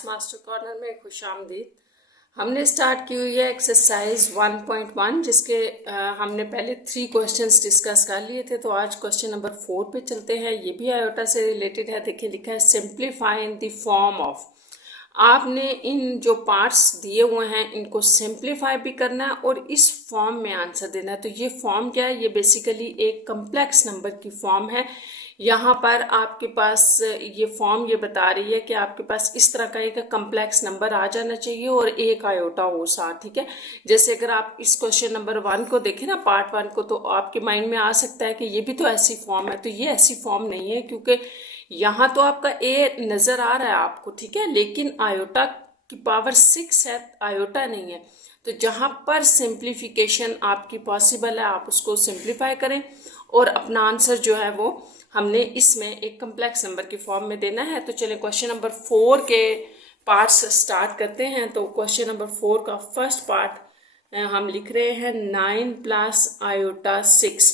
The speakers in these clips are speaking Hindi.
मैथ्स मास्टर कॉर्नर में खुशामदीद। हमने स्टार्ट की हुई है एक्सरसाइज 1.1 जिसके हमने पहले 3 क्वेश्चंस डिस्कस कर लिए थे। तो आज क्वेश्चन नंबर 4 पे चलते हैं। ये भी आयोटा से रिलेटेड है। देखिए लिखा है simplify in the form of. आपने इन जो पार्ट्स दिए हुए हैं इनको सिंप्लीफाई भी करना है और इस फॉर्म में आंसर देना है। तो ये फॉर्म क्या है? ये बेसिकली एक कम्प्लेक्स नंबर की फॉर्म है। यहाँ पर आपके पास ये फॉर्म ये बता रही है कि आपके पास इस तरह का एक कम्प्लेक्स नंबर आ जाना चाहिए और एक आयोटा हो साथ। ठीक है, जैसे अगर आप इस क्वेश्चन नंबर 1 को देखें ना, पार्ट 1 को, तो आपके माइंड में आ सकता है कि ये भी तो ऐसी फॉर्म है। तो ये ऐसी फॉर्म नहीं है क्योंकि यहाँ तो आपका ए नजर आ रहा है आपको, ठीक है, लेकिन आयोटा की पावर 6 है, आयोटा नहीं है। तो जहाँ पर सिंप्लीफिकेशन आपकी पॉसिबल है आप उसको सिंप्लीफाई करें और अपना आंसर जो है वो हमने इसमें एक कम्प्लेक्स नंबर की फॉर्म में देना है। तो चलिए क्वेश्चन नंबर 4 के पार्ट्स स्टार्ट करते हैं। तो क्वेश्चन नंबर 4 का फर्स्ट पार्ट हम लिख रहे हैं 9 प्लस आयोटा 6।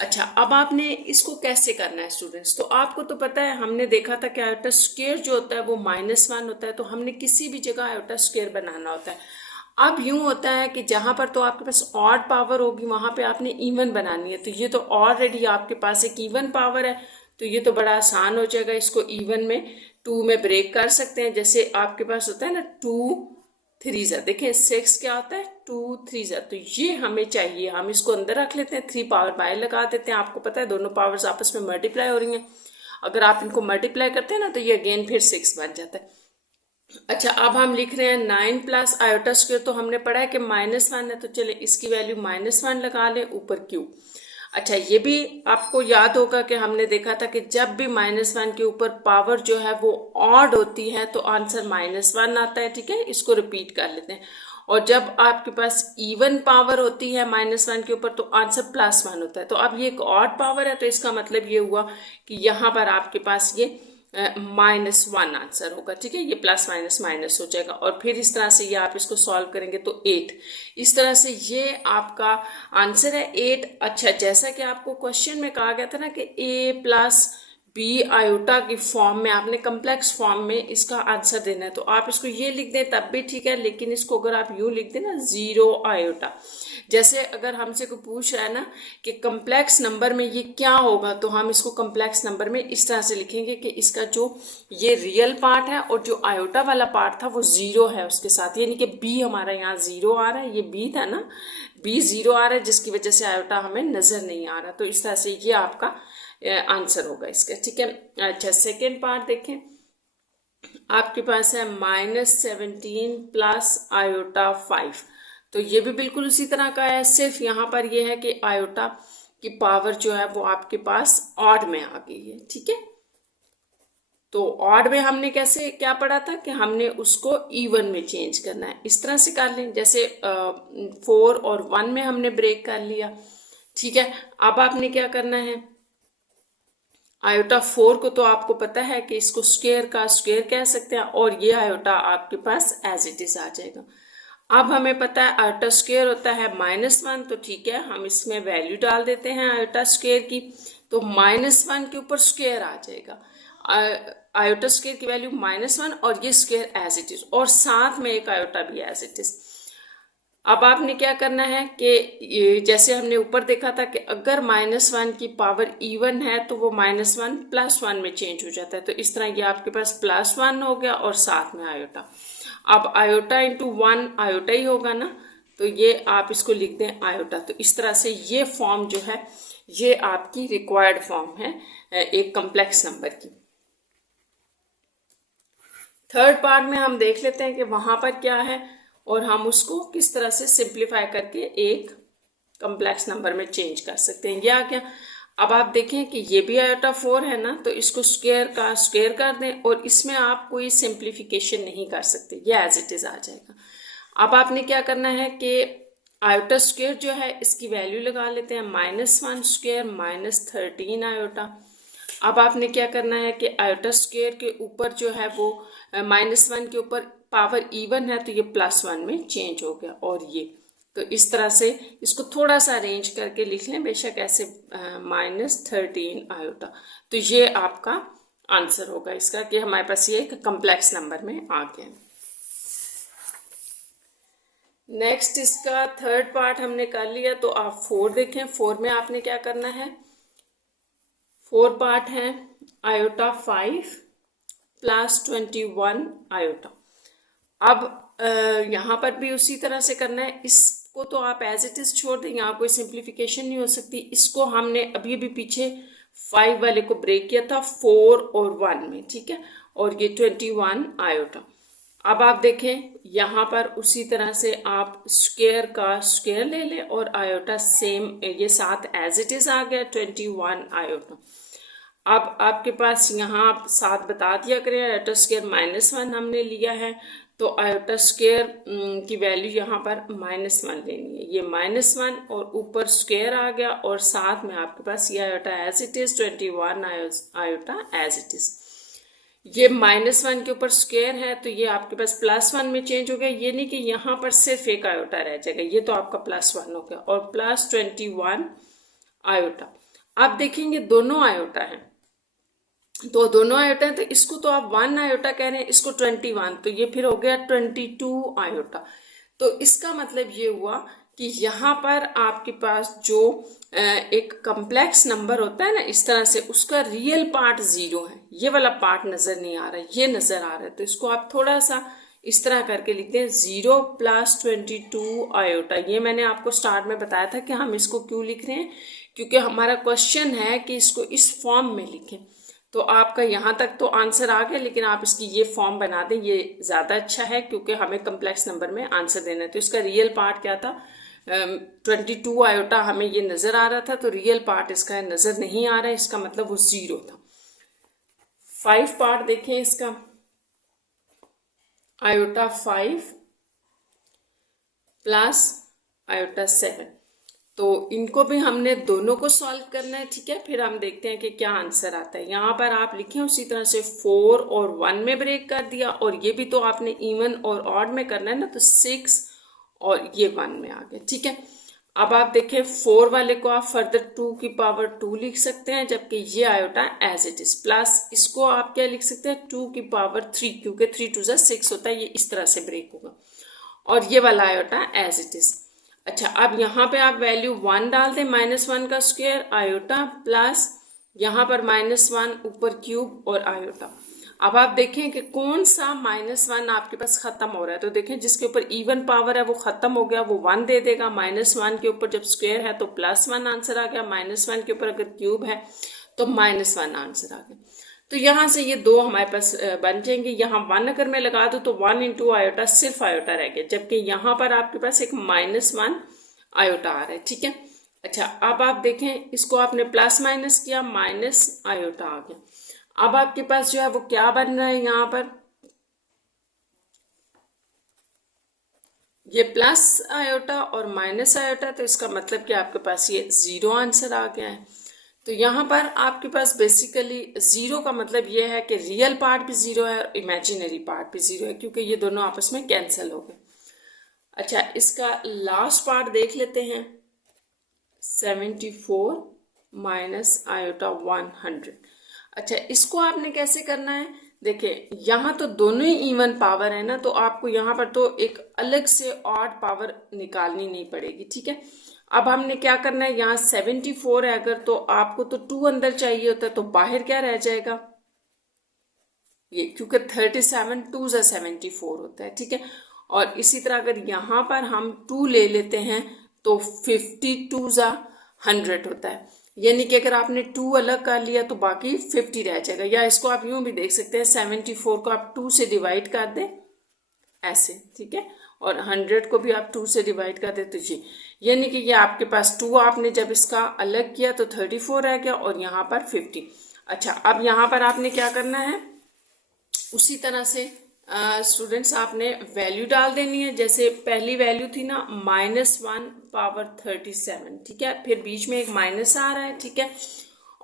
अच्छा, अब आपने इसको कैसे करना है स्टूडेंट्स? तो आपको तो पता है, हमने देखा था कि आयोटा स्क्वायर जो होता है वो -1 होता है। तो हमने किसी भी जगह आयोटा स्क्वायर बनाना होता है। अब यूं होता है कि जहां पर तो आपके पास ऑड पावर होगी वहां पे आपने इवन बनानी है। तो ये तो ऑलरेडी आपके पास एक इवन पावर है, तो ये तो बड़ा आसान हो जाएगा। इसको इवन में 2 में ब्रेक कर सकते हैं। जैसे आपके पास होता है ना 2 3 ज़ा, देखिए 6 क्या होता है 2 3 ज़ा। तो ये हमें चाहिए, हम इसको अंदर रख लेते हैं, 3 पावर बाहर लगा देते हैं। आपको पता है दोनों पावर्स आपस में मल्टीप्लाई हो रही हैं। अगर आप इनको मल्टीप्लाई करते हैं ना तो ये अगेन फिर 6 बन जाता है। अच्छा, अब हम लिख रहे हैं 9 प्लस आयोटा स्क्वायर। तो हमने पढ़ा है कि -1 है, तो चले इसकी वैल्यू -1 लगा लें ऊपर क्यू। अच्छा, ये भी आपको याद होगा कि हमने देखा था कि जब भी -1 के ऊपर पावर जो है वो ऑड होती है तो आंसर -1 आता है। ठीक है, इसको रिपीट कर लेते हैं। और जब आपके पास इवन पावर होती है -1 के ऊपर तो आंसर +1 होता है। तो अब ये एक ऑड पावर है, तो इसका मतलब ये हुआ कि यहाँ पर आपके पास ये -1 आंसर होगा। ठीक है, ये प्लस माइनस माइनस हो जाएगा और फिर इस तरह से ये आप इसको सॉल्व करेंगे तो 8, इस तरह से ये आपका आंसर है 8। अच्छा, जैसा कि आपको क्वेश्चन में कहा गया था ना कि a प्लस बी आयोटा की फॉर्म में आपने कम्प्लेक्स फॉर्म में इसका आंसर देना है। तो आप इसको ये लिख दें तब भी ठीक है, लेकिन इसको अगर आप यूं लिख दें ना 0 आयोटा, जैसे अगर हमसे कोई पूछ रहा है ना कि कम्प्लेक्स नंबर में ये क्या होगा, तो हम इसको कम्प्लेक्स नंबर में इस तरह से लिखेंगे कि इसका जो ये रियल पार्ट है और जो आयोटा वाला पार्ट था वो 0 है उसके साथ, यानी कि बी हमारा यहाँ 0 आ रहा है, ये बी था ना, बी 0 आ रहा है जिसकी वजह से आयोटा हमें नजर नहीं आ रहा। तो इस तरह से ये आपका आंसर होगा इसका। ठीक है, अच्छा सेकेंड पार्ट देखें, आपके पास है -17 प्लस आयोटा 5। तो ये भी बिल्कुल उसी तरह का है, सिर्फ यहाँ पर ये है कि आयोटा की पावर जो है वो आपके पास ऑड में आ गई है। ठीक है, तो ऑड में हमने कैसे क्या पढ़ा था कि हमने उसको इवन में चेंज करना है। इस तरह से कर लें, जैसे 4 और 1 में हमने ब्रेक कर लिया। ठीक है, अब आपने क्या करना है, आयोटा 4 को तो आपको पता है कि इसको स्क्वायर का स्क्वायर कह सकते हैं और ये आयोटा आपके पास एज इट इज आ जाएगा। अब हमें पता है आयोटा स्क्वायर होता है -1, तो ठीक है हम इसमें वैल्यू डाल देते हैं आयोटा स्क्वायर की। तो -1 के ऊपर स्क्वायर आ जाएगा, आयोटा स्क्वायर की वैल्यू -1 और ये स्क्वायर एज इट इज और साथ में एक आयोटा भी एज इट इज। अब आपने क्या करना है कि जैसे हमने ऊपर देखा था कि अगर -1 की पावर इवन है तो वो -1 +1 में चेंज हो जाता है। तो इस तरह ये आपके पास +1 हो गया और साथ में आयोटा। अब आयोटा इंटू 1 आयोटा ही होगा ना, तो ये आप इसको लिख दें आयोटा। तो इस तरह से ये फॉर्म जो है ये आपकी रिक्वायर्ड फॉर्म है एक कम्प्लेक्स नंबर की। थर्ड पार्ट में हम देख लेते हैं कि वहां पर क्या है और हम उसको किस तरह से सिंप्लीफाई करके एक कम्प्लेक्स नंबर में चेंज कर सकते हैं। या क्या, अब आप देखें कि ये भी आयोटा 4 है ना, तो इसको स्क्वायर का स्क्वायर कर दें और इसमें आप कोई सिंप्लीफिकेशन नहीं कर सकते, ये एज इट इज आ जाएगा। अब आपने क्या करना है कि आयोटा स्क्वायर जो है इसकी वैल्यू लगा लेते हैं, -1 स्क्वायर -13 आयोटा। अब आपने क्या करना है कि आयोटा स्क्वायर के ऊपर जो है वो -1 के ऊपर पावर इवन है तो ये +1 में चेंज हो गया और ये, तो इस तरह से इसको थोड़ा सा अरेंज करके लिख लें, बेशक ऐसे -13 आयोटा। तो ये आपका आंसर होगा इसका कि हमारे पास ये एक कम्प्लेक्स नंबर में आ गया। नेक्स्ट इसका थर्ड पार्ट हमने कर लिया, तो आप 4 देखें। 4 में आपने क्या करना है, 4 पार्ट हैं आयोटा 5 प्लस 21 आयोटा। अब यहाँ पर भी उसी तरह से करना है। इसको तो आप एज इट इज छोड़ दें, यहाँ कोई सिंप्लीफिकेशन नहीं हो सकती। इसको हमने अभी अभी पीछे 5 वाले को ब्रेक किया था 4 और 1 में, ठीक है, और ये 21 आयोटा। अब आप देखें यहाँ पर उसी तरह से आप स्क्वायर का स्क्वायर ले लें और आयोटा सेम, ये साथ एज इट इज आ गया 21 आयोटा। अब आपके पास यहाँ आप साथ बता दिया करें, आयोटा स्क्वायर -1 हमने लिया है, तो आयोटा स्क्वायर की वैल्यू यहाँ पर -1 लेनी है। ये -1 और ऊपर स्क्वायर आ गया और साथ में आपके पास ये iota as it is 21 iota as it is. ये -1 के ऊपर स्क्वायर है तो ये आपके पास +1 में चेंज हो गया। ये नहीं कि यहाँ पर सिर्फ एक आयोटा रह जाएगा, ये तो आपका +1 हो गया और +21 आयोटा। आप देखेंगे दोनों आयोटा हैं, तो दोनों आयोटा है, तो इसको तो आप 1 आयोटा कह रहे हैं, इसको 21, तो ये फिर हो गया 22 आयोटा। तो इसका मतलब ये हुआ कि यहाँ पर आपके पास जो एक कम्प्लेक्स नंबर होता है ना इस तरह से, उसका रियल पार्ट 0 है, ये वाला पार्ट नज़र नहीं आ रहा है, ये नज़र आ रहा है। तो इसको आप थोड़ा सा इस तरह करके लिखते हैं 0 + 22 आयोटा। ये मैंने आपको स्टार्ट में बताया था कि हम इसको क्यों लिख रहे हैं, क्योंकि हमारा क्वेश्चन है कि इसको इस फॉर्म में लिखें। तो आपका यहाँ तक तो आंसर आ गया, लेकिन आप इसकी ये फॉर्म बना दें, ये ज़्यादा अच्छा है क्योंकि हमें कम्प्लेक्स नंबर में आंसर देना है। तो इसका रियल पार्ट क्या था, 22 आयोटा हमें ये नज़र आ रहा था, तो रियल पार्ट इसका नज़र नहीं आ रहा है, इसका मतलब वो 0 था। 5 पार्ट देखें इसका, आयोटा 5 प्लस आयोटा 7, तो इनको भी हमने दोनों को सॉल्व करना है, ठीक है। फिर हम देखते हैं कि क्या आंसर आता है। यहाँ पर आप लिखें उसी तरह से 4 और 1 में ब्रेक कर दिया, और ये भी तो आपने इवन और ऑड में करना है ना, तो 6 और ये 1 में आ गया, ठीक है। अब आप देखें 4 वाले को आप फर्दर 2 की पावर 2 लिख सकते हैं, जबकि ये iota as it is, plus इसको आप क्या लिख सकते हैं 2 की पावर 3, क्योंकि 3 2 6 होता है, ये इस तरह से ब्रेक होगा, और ये वाला आयोटा एज इट इज। अच्छा, अब यहाँ पे आप वैल्यू 1 डाल दें, -1 का स्क्वायर आयोटा प्लस यहाँ पर -1 ऊपर क्यूब और आयोटा। अब आप देखें कि कौन सा -1 आपके पास खत्म हो रहा है, तो देखें जिसके ऊपर इवन पावर है वो खत्म हो गया, वो 1 दे देगा। -1 के ऊपर जब स्क्वायर है तो +1 आंसर आ गया, -1 के ऊपर अगर क्यूब है तो -1 आंसर आ गया। तो यहाँ से ये 2 हमारे पास बन जाएंगे। यहाँ 1 अगर मैं लगा दूँ तो 1 × आयोटा सिर्फ आयोटा रह गया, जबकि यहाँ पर आपके पास एक -1 आयोटा आ रहा है, ठीक है। अच्छा, अब आप देखें इसको आपने प्लस माइनस किया, माइनस आयोटा आ गया। अब आपके पास जो है वो क्या बन रहा है, यहाँ पर ये प्लस आयोटा और माइनस आयोटा, तो इसका मतलब कि आपके पास ये 0 आंसर आ गया है। तो यहाँ पर आपके पास बेसिकली 0 का मतलब ये है कि रियल पार्ट भी 0 है और इमेजिनरी पार्ट भी 0 है, क्योंकि ये दोनों आपस में कैंसिल हो गए। अच्छा, इसका लास्ट पार्ट देख लेते हैं, 74 माइनस आयोटा 100। अच्छा, इसको आपने कैसे करना है, देखिए यहाँ तो दोनों ही इवन पावर है ना, तो आपको यहाँ पर तो एक अलग से ऑड पावर निकालनी नहीं पड़ेगी, ठीक है। अब हमने क्या करना है, यहाँ 74 है अगर, तो आपको तो 2 अंदर चाहिए होता है, तो बाहर क्या रह जाएगा ये, क्योंकि 37 2 × 74 होता है, ठीक है। और इसी तरह अगर यहाँ पर हम 2 ले लेते हैं तो 52 × 100 होता है, यानी कि अगर आपने 2 अलग कर लिया तो बाकी 50 रह जाएगा। या इसको आप यूं भी देख सकते हैं, 74 को आप 2 से डिवाइड कर दें ऐसे, ठीक है, और 100 को भी आप 2 से डिवाइड कर दें, तो ये यानी कि ये आपके पास 2 आपने जब इसका अलग किया तो 34 रह गया और यहाँ पर 50। अच्छा, अब यहाँ पर आपने क्या करना है, उसी तरह से स्टूडेंट्स आपने वैल्यू डाल देनी है। जैसे पहली वैल्यू थी ना -1 पावर 37, ठीक है, फिर बीच में एक माइनस आ रहा है, ठीक है,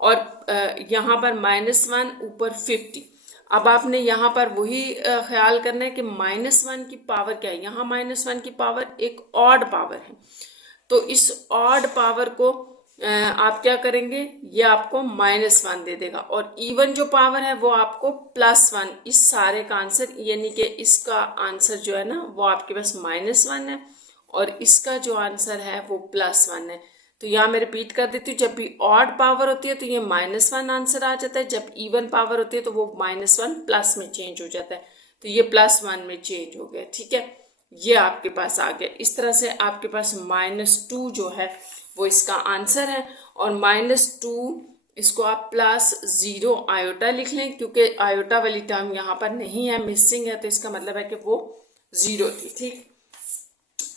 और यहाँ पर -1 ऊपर 50। अब आपने यहाँ पर वही ख्याल करना है कि -1 की पावर क्या है, यहाँ -1 की पावर एक ऑड पावर है, तो इस ऑड पावर को आप क्या करेंगे, ये आपको -1 दे देगा और इवन जो पावर है वो आपको +1। इस सारे का आंसर यानी कि इसका आंसर जो है ना वो आपके पास -1 है और इसका जो आंसर है वो +1 है। तो यहाँ मैं रिपीट कर देती हूँ, जब भी ऑड पावर होती है तो ये -1 आंसर आ जाता है, जब इवन पावर होती है तो वो -1 प्लस में चेंज हो जाता है। तो ये +1 में चेंज हो गया, ठीक है, ये आपके पास आ गया। इस तरह से आपके पास -2 जो है वो इसका आंसर है और -2 इसको आप +0 आयोटा लिख लें, क्योंकि आयोटा वाली टर्म यहाँ पर नहीं है, मिसिंग है, तो इसका मतलब है कि वो 0 थी। ठीक,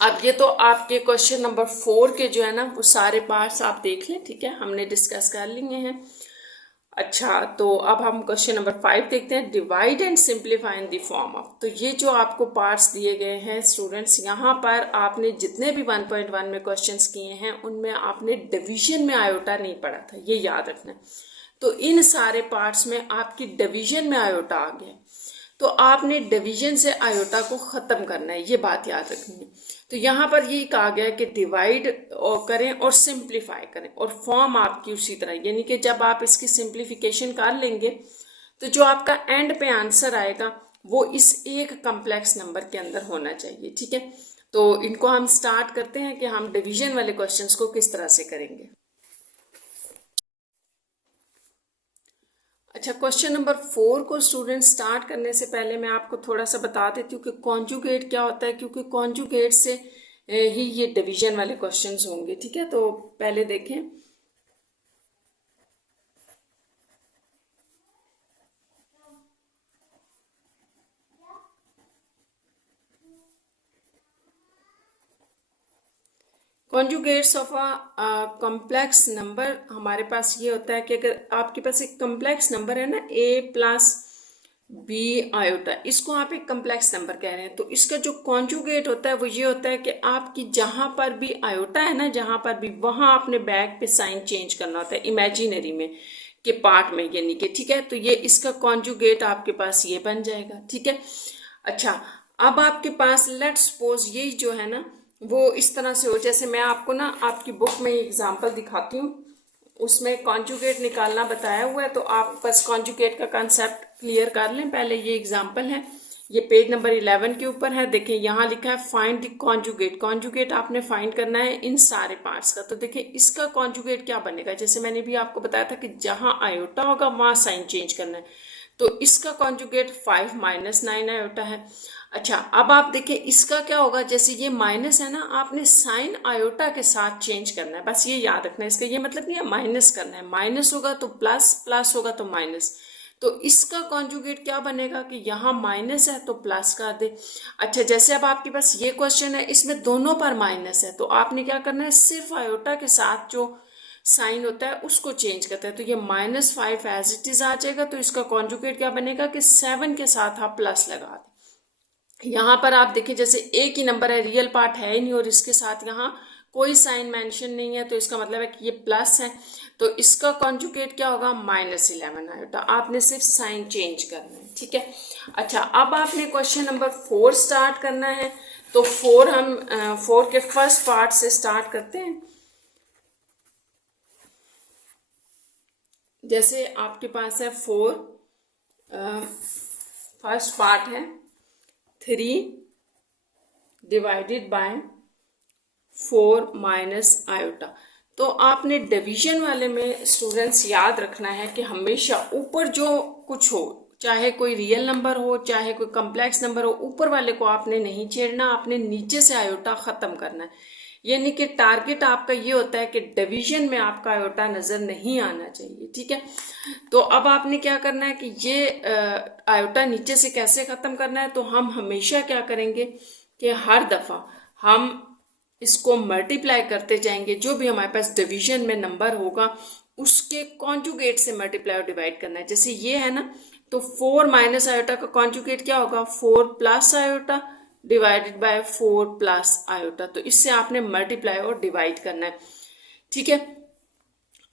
अब ये तो आपके क्वेश्चन नंबर 4 के जो है ना वो सारे पार्ट्स आप देख लें, ठीक है, हमने डिस्कस कर लिए हैं। अच्छा, तो अब हम क्वेश्चन नंबर 5 देखते हैं, divide and simplify in the form of. तो ये जो आपको पार्ट्स दिए गए हैं स्टूडेंट्स, यहाँ पर आपने जितने भी 1.1 में क्वेश्चंस किए हैं उनमें आपने डिवीजन में आयोटा नहीं पढ़ा था, ये याद रखना। तो इन सारे पार्ट्स में आपकी डिवीजन में आयोटा आ गया, तो आपने डिवीजन से आयोटा को ख़त्म करना है, ये बात याद रखनी है। तो यहाँ पर ये कहा गया कि डिवाइड करें और सिंप्लीफाई करें और फॉर्म आपकी उसी तरह, यानी कि जब आप इसकी सिंप्लीफिकेशन कर लेंगे तो जो आपका एंड पे आंसर आएगा वो इस एक कम्प्लेक्स नंबर के अंदर होना चाहिए, ठीक है। तो इनको हम स्टार्ट करते हैं कि हम डिवीजन वाले क्वेश्चंस को किस तरह से करेंगे। अच्छा, क्वेश्चन नंबर 4 को स्टूडेंट स्टार्ट करने से पहले मैं आपको थोड़ा सा बता देती हूँ कि कॉन्जुगेट क्या होता है, क्योंकि कॉन्जुगेट से ही ये डिवीजन वाले क्वेश्चंस होंगे, ठीक है। तो पहले देखें, conjugates of a complex number हमारे पास ये होता है कि अगर आपके पास एक कॉम्प्लेक्स नंबर है ना a+b आयोटा, इसको आप एक कॉम्प्लेक्स नंबर कह रहे हैं, तो इसका जो कॉन्जुगेट होता है वो ये होता है कि आपकी जहां पर भी आयोटा है ना, जहां पर भी, वहां आपने बैक पे साइन चेंज करना होता है इमेजिनरी में के पार्ट में, यानी कि, ठीक है। तो ये इसका कॉन्जुगेट आपके पास ये बन जाएगा, ठीक है। अच्छा, अब आपके पास लेट्स सपोज ये जो है ना वो इस तरह से हो, जैसे मैं आपको ना आपकी बुक में एग्जांपल दिखाती हूँ, उसमें कॉन्जुगेट निकालना बताया हुआ है, तो आप बस कॉन्जुगेट का कंसेप्ट क्लियर कर लें। पहले ये एग्जांपल है, ये पेज नंबर 11 के ऊपर है, देखें यहाँ लिखा है फाइंड द कॉन्जुगेट। कॉन्जुगेट आपने फाइंड करना है इन सारे पार्ट्स का। तो देखिए इसका कॉन्जुगेट क्या बनेगा, जैसे मैंने भी आपको बताया था कि जहाँ आयोटा होगा वहाँ साइन चेंज करना है, तो इसका कॉन्जुगेट 5 - 9 आयोटा है। अच्छा, अब आप देखिए इसका क्या होगा, जैसे ये माइनस है ना, आपने साइन आयोटा के साथ चेंज करना है, बस ये याद रखना है। इसका ये मतलब नहीं है माइनस करना है, माइनस होगा तो प्लस, प्लस होगा तो माइनस। तो इसका कॉन्जुगेट क्या बनेगा कि यहाँ माइनस है तो प्लस कर दे। अच्छा, जैसे अब आपके पास ये क्वेश्चन है, इसमें दोनों पर माइनस है, तो आपने क्या करना है, सिर्फ आयोटा के साथ जो साइन होता है उसको चेंज करता है, तो ये -5 एज इट इज आ जाएगा। तो इसका कॉन्जुगेट क्या बनेगा कि 7 के साथ आप प्लस लगा दें। यहाँ पर आप देखिए जैसे एक ही नंबर है, रियल पार्ट है ही नहीं और इसके साथ यहाँ कोई साइन मेंशन नहीं है, तो इसका मतलब है कि ये प्लस है, तो इसका कॉन्जुगेट क्या होगा, -11 आयोटा। आपने सिर्फ साइन चेंज करना है, ठीक है। अच्छा, अब आपने क्वेश्चन नंबर 4 स्टार्ट करना है, तो 4 हम 4 के फर्स्ट पार्ट से स्टार्ट करते हैं। जैसे आपके पास है 4, फर्स्ट पार्ट है 3 डिवाइडेड बाय 4 माइनस आयोटा। तो आपने डिवीजन वाले में स्टूडेंट्स याद रखना है कि हमेशा ऊपर जो कुछ हो, चाहे कोई रियल नंबर हो चाहे कोई कम्प्लेक्स नंबर हो, ऊपर वाले को आपने नहीं छेड़ना, आपने नीचे से आयोटा खत्म करना है। यानी कि टारगेट आपका ये होता है कि डिवीजन में आपका आयोटा नजर नहीं आना चाहिए, ठीक है। तो अब आपने क्या करना है कि ये आयोटा नीचे से कैसे खत्म करना है, तो हम हमेशा क्या करेंगे कि हर दफा हम इसको मल्टीप्लाई करते जाएंगे, जो भी हमारे पास डिवीजन में नंबर होगा उसके कॉन्जुगेट से मल्टीप्लाई और डिवाइड करना है। जैसे ये है ना, तो 4 माइनस आयोटा का कॉन्जुगेट क्या होगा, 4 plus iota divided bye 4 plus iota. तो इससे आपने मल्टीप्लाई और डिवाइड करना है, ठीक है।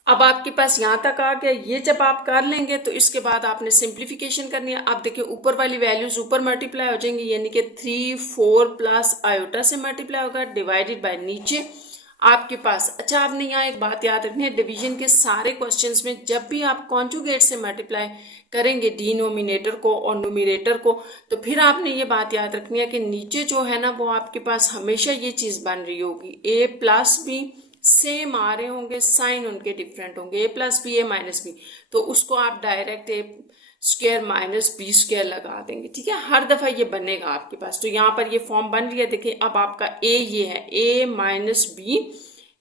अब आपके पास यहाँ तक आ गया, ये जब आप कर लेंगे तो इसके बाद आपने सिंप्लीफिकेशन करनी है। आप देखिए ऊपर वाली वैल्यूज ऊपर मल्टीप्लाई हो जाएंगी, यानी कि 3 4 प्लस आयोटा से मल्टीप्लाई होगा, डिवाइडेड बाय नीचे आपके पास, अच्छा आपने यहाँ एक बात याद रखनी है, डिवीजन के सारे क्वेश्चंस में जब भी आप कॉन्जुगेट से मल्टीप्लाई करेंगे डिनोमिनेटर को और न्यूमरेटर को, तो फिर आपने ये बात याद रखनी है कि नीचे जो है ना वो आपके पास हमेशा ये चीज बन रही होगी, ए प्लस बी सेम आ रहे होंगे, साइन उनके डिफरेंट होंगे, ए प्लस बी ए माइनस बी, तो उसको आप डायरेक्ट ए स्क्वायर माइनस बी स्क्वायर लगा देंगे, ठीक है, हर दफा ये बनेगा आपके पास। तो यहाँ पर ये फॉर्म बन रही है, देखिए अब आपका ए ये है ए माइनस बी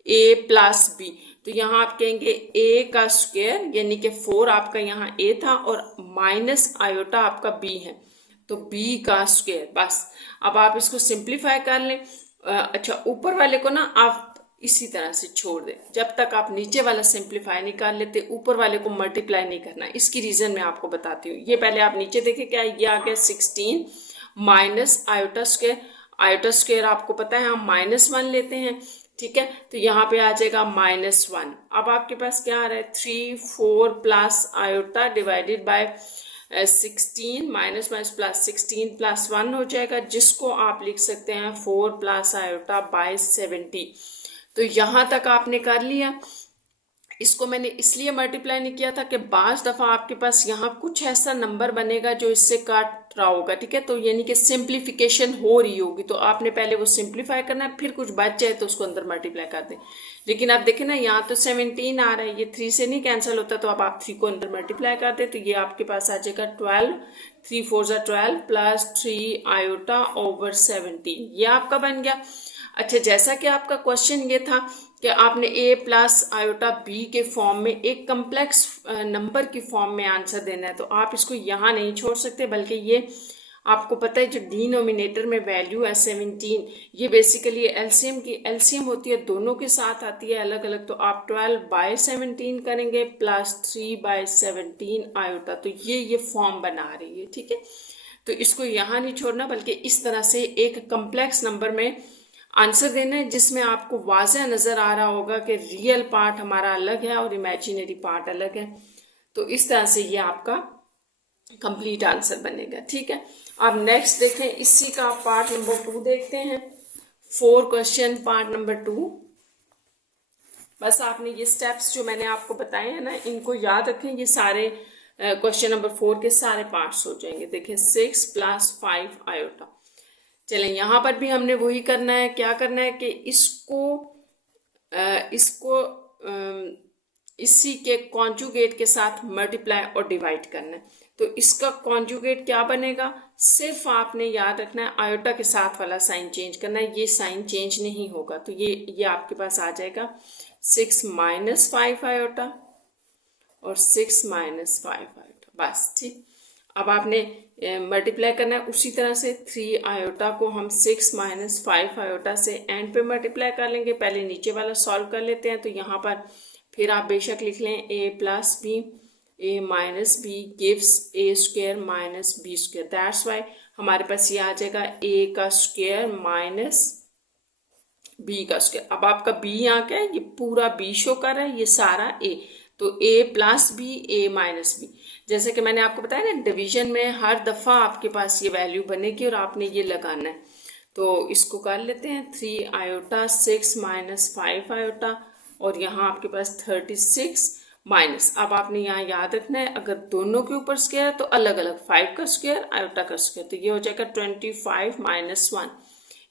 ए प्लस बी, तो यहाँ आप कहेंगे ए का स्क्वायर यानी कि 4 आपका यहाँ ए था और माइनस आयोटा आपका बी है, तो बी का स्क्वायर। बस अब आप इसको सिंप्लीफाई कर लें। अच्छा ऊपर वाले को ना आप इसी तरह से छोड़ दें, जब तक आप नीचे वाला सिंप्लीफाई नहीं कर लेते ऊपर वाले को मल्टीप्लाई नहीं करना। इसकी रीजन मैं आपको बताती हूँ। ये पहले आप नीचे देखें, क्या ये आ गया 16 minus iota square, iota square आपको पता है हम -1 लेते हैं, ठीक है, तो यहाँ पे आ जाएगा -1। अब आपके पास क्या आ रहा है 3 4 plus iota divided bye 16 minus minus plus 16 plus 1 हो जाएगा, जिसको आप लिख सकते हैं 4 प्लस आयोटा बाय 70। तो यहाँ तक आपने कर लिया। इसको मैंने इसलिए मल्टीप्लाई नहीं किया था कि बाज दफ़ा आपके पास यहाँ कुछ ऐसा नंबर बनेगा जो इससे काट रहा होगा, ठीक है, तो यानी कि सिंप्लीफिकेशन हो रही होगी, तो आपने पहले वो सिंप्लीफाई करना है, फिर कुछ बच जाए तो उसको अंदर मल्टीप्लाई कर दें। लेकिन आप देखें ना यहाँ तो 17 आ रहा है, ये 3 से नहीं कैंसिल होता, तो अब आप 3 को अंदर मल्टीप्लाई कर दें, तो ये आपके पास आ जाएगा 12, 3 4 12 प्लस 3 आयोटा ओवर 17, ये आपका बन गया। अच्छा जैसा कि आपका क्वेश्चन ये था कि आपने a प्लस आयोटा b के फॉर्म में एक कम्प्लेक्स नंबर की फॉर्म में आंसर देना है, तो आप इसको यहाँ नहीं छोड़ सकते, बल्कि ये आपको पता है जो डिनोमिनेटर में वैल्यू है 17, ये बेसिकली एलसीएम की एलसीएम होती है, दोनों के साथ आती है अलग अलग, तो आप 12/17 करेंगे प्लस 3/17 आयोटा, तो ये फॉर्म बना रही है, ठीक है। तो इसको यहाँ नहीं छोड़ना, बल्कि इस तरह से एक कम्प्लेक्स नंबर में आंसर देना है जिसमें आपको वाज़ह नज़र आ रहा होगा कि रियल पार्ट हमारा अलग है और इमेजिनरी पार्ट अलग है। तो इस तरह से ये आपका कंप्लीट आंसर बनेगा, ठीक है। अब नेक्स्ट देखें, इसी का पार्ट नंबर 2 देखते हैं। 4 क्वेश्चन पार्ट नंबर 2। बस आपने ये स्टेप्स जो मैंने आपको बताए हैं ना, इनको याद रखें, ये सारे क्वेश्चन नंबर 4 के सारे पार्ट्स हो जाएंगे। देखें 6 + 5 आयोटा। चलें यहाँ पर भी हमने वही करना है, क्या करना है कि इसको इसी के कॉन्जुगेट के साथ मल्टीप्लाई और डिवाइड करना है। तो इसका कॉन्जुगेट क्या बनेगा, सिर्फ आपने याद रखना है आयोटा के साथ वाला साइन चेंज करना है, ये साइन चेंज नहीं होगा, तो ये आपके पास आ जाएगा 6 - 5 आयोटा और 6 - 5 आयोटा, बस ठीक। अब आपने मल्टीप्लाई करना है उसी तरह से 3 आयोटा को हम 6 - 5 आयोटा से एंड पे मल्टीप्लाई कर लेंगे। पहले नीचे वाला सॉल्व कर लेते हैं, तो यहाँ पर फिर आप बेशक लिख लें a + b a - b gives a square minus b square, that's why हमारे पास ये आ जाएगा a का स्क्वायर माइनस b का स्क्वायर। अब आपका b यहाँ क्या है, ये पूरा b शो कर रहा है, ये सारा a, तो a + b a - b, जैसे कि मैंने आपको बताया ना डिवीजन में हर दफ़ा आपके पास ये वैल्यू बनेगी और आपने ये लगाना है। तो इसको कर लेते हैं 3 आयोटा 6 - 5 आयोटा और यहाँ आपके पास 36 माइनस, अब आपने यहाँ याद रखना है अगर दोनों के ऊपर स्क्वायर है तो अलग अलग, 5 का स्क्वायर आयोटा का स्क्वायर, तो ये हो जाएगा 25 - 1,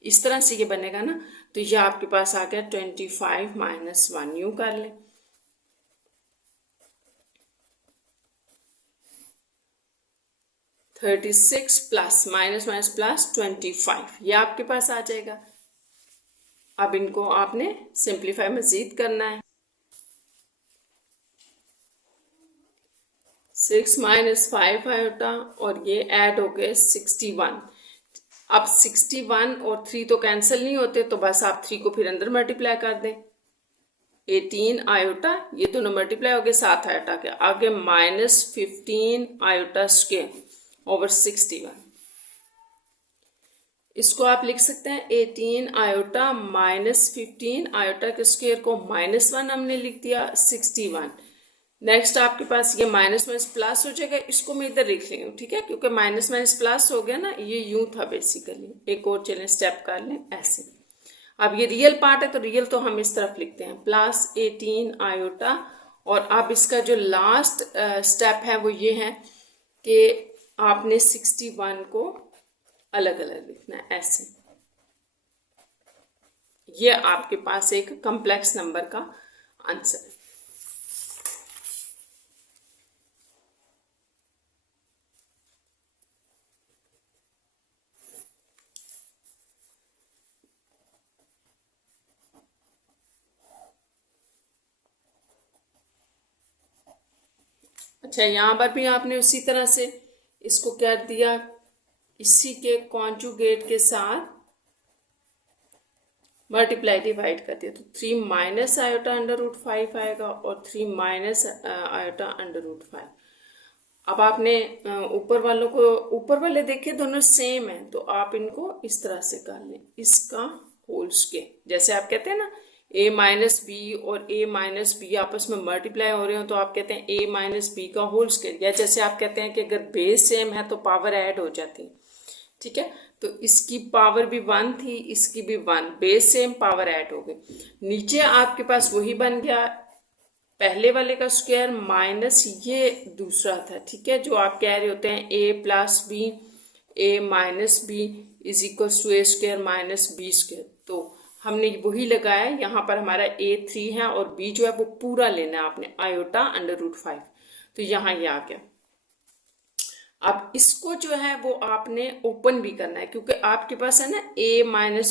इस तरह से ये बनेगा ना, तो ये आपके पास आ गया 25 - 1, यूँ कर लें। (36 + - 25, ये आपके पास आ जाएगा। अब इनको आपने सिंप्लीफाई मजीद करना है। 6 - 5 आयोटा और ये ऐड हो गए 61। अब 61 और 3 तो कैंसिल नहीं होते, तो बस आप 3 को फिर अंदर मल्टीप्लाई कर दें। 18 आयोटा, ये दोनों मल्टीप्लाई हो गए 7 आयोटा के, आगे -15 आयोटा स्क्वायर ओवर 61। इसको आप लिख सकते हैं 18 आयोटा -15 आयोटा के स्क्वायर को -1 हमने लिख दिया 61। नेक्स्ट आपके पास ये माइनस माइनस प्लस हो जाएगा, इसको मैं इधर लिख रही हूँ, ठीक है, क्योंकि माइनस माइनस प्लस हो गया ना, ये यूं था बेसिकली। एक और चलें स्टेप कर लें ऐसे। अब ये रियल पार्ट है तो रियल तो हम इस तरफ लिखते हैं +18 आयोटा। और अब इसका जो लास्ट स्टेप है वो ये है कि आपने 61 को अलग अलग लिखना है ऐसे। ये आपके पास एक कॉम्प्लेक्स नंबर का आंसर है। अच्छा, यहाँ पर भी आपने उसी तरह से इसको कर दिया, इसी के कॉन्जुगेट के साथ मल्टीप्लाई डिवाइड कर दिया, तो 3 माइनस आयोटा √5 आएगा और 3 माइनस आयोटा √5। अब आपने ऊपर वालों को, ऊपर वाले देखे दोनों सेम है, तो आप इनको इस तरह से कर लें, इसका होल स्क्वायर। जैसे आप कहते हैं ना a-b और a-b आपस में मल्टीप्लाई हो रहे हो तो आप कहते हैं a-b का होल स्क्वायर। या जैसे आप कहते हैं कि अगर बेस सेम है तो पावर ऐड हो जाती है, ठीक है। तो इसकी पावर भी 1 थी, इसकी भी 1, बेस सेम पावर ऐड हो गई। नीचे आपके पास वही बन गया, पहले वाले का स्क्वायर माइनस ये दूसरा था, ठीक है। जो आप कह रहे होते हैं a+b a-b is equal to a² - b², तो हमने वही लगाया। यहाँ पर हमारा a3 है और b जो है वो पूरा लेना है आपने, आयोटा √5, तो यहाँ ये आ गया। अब इसको जो है वो आपने ओपन भी करना है, क्योंकि आपके पास है ना a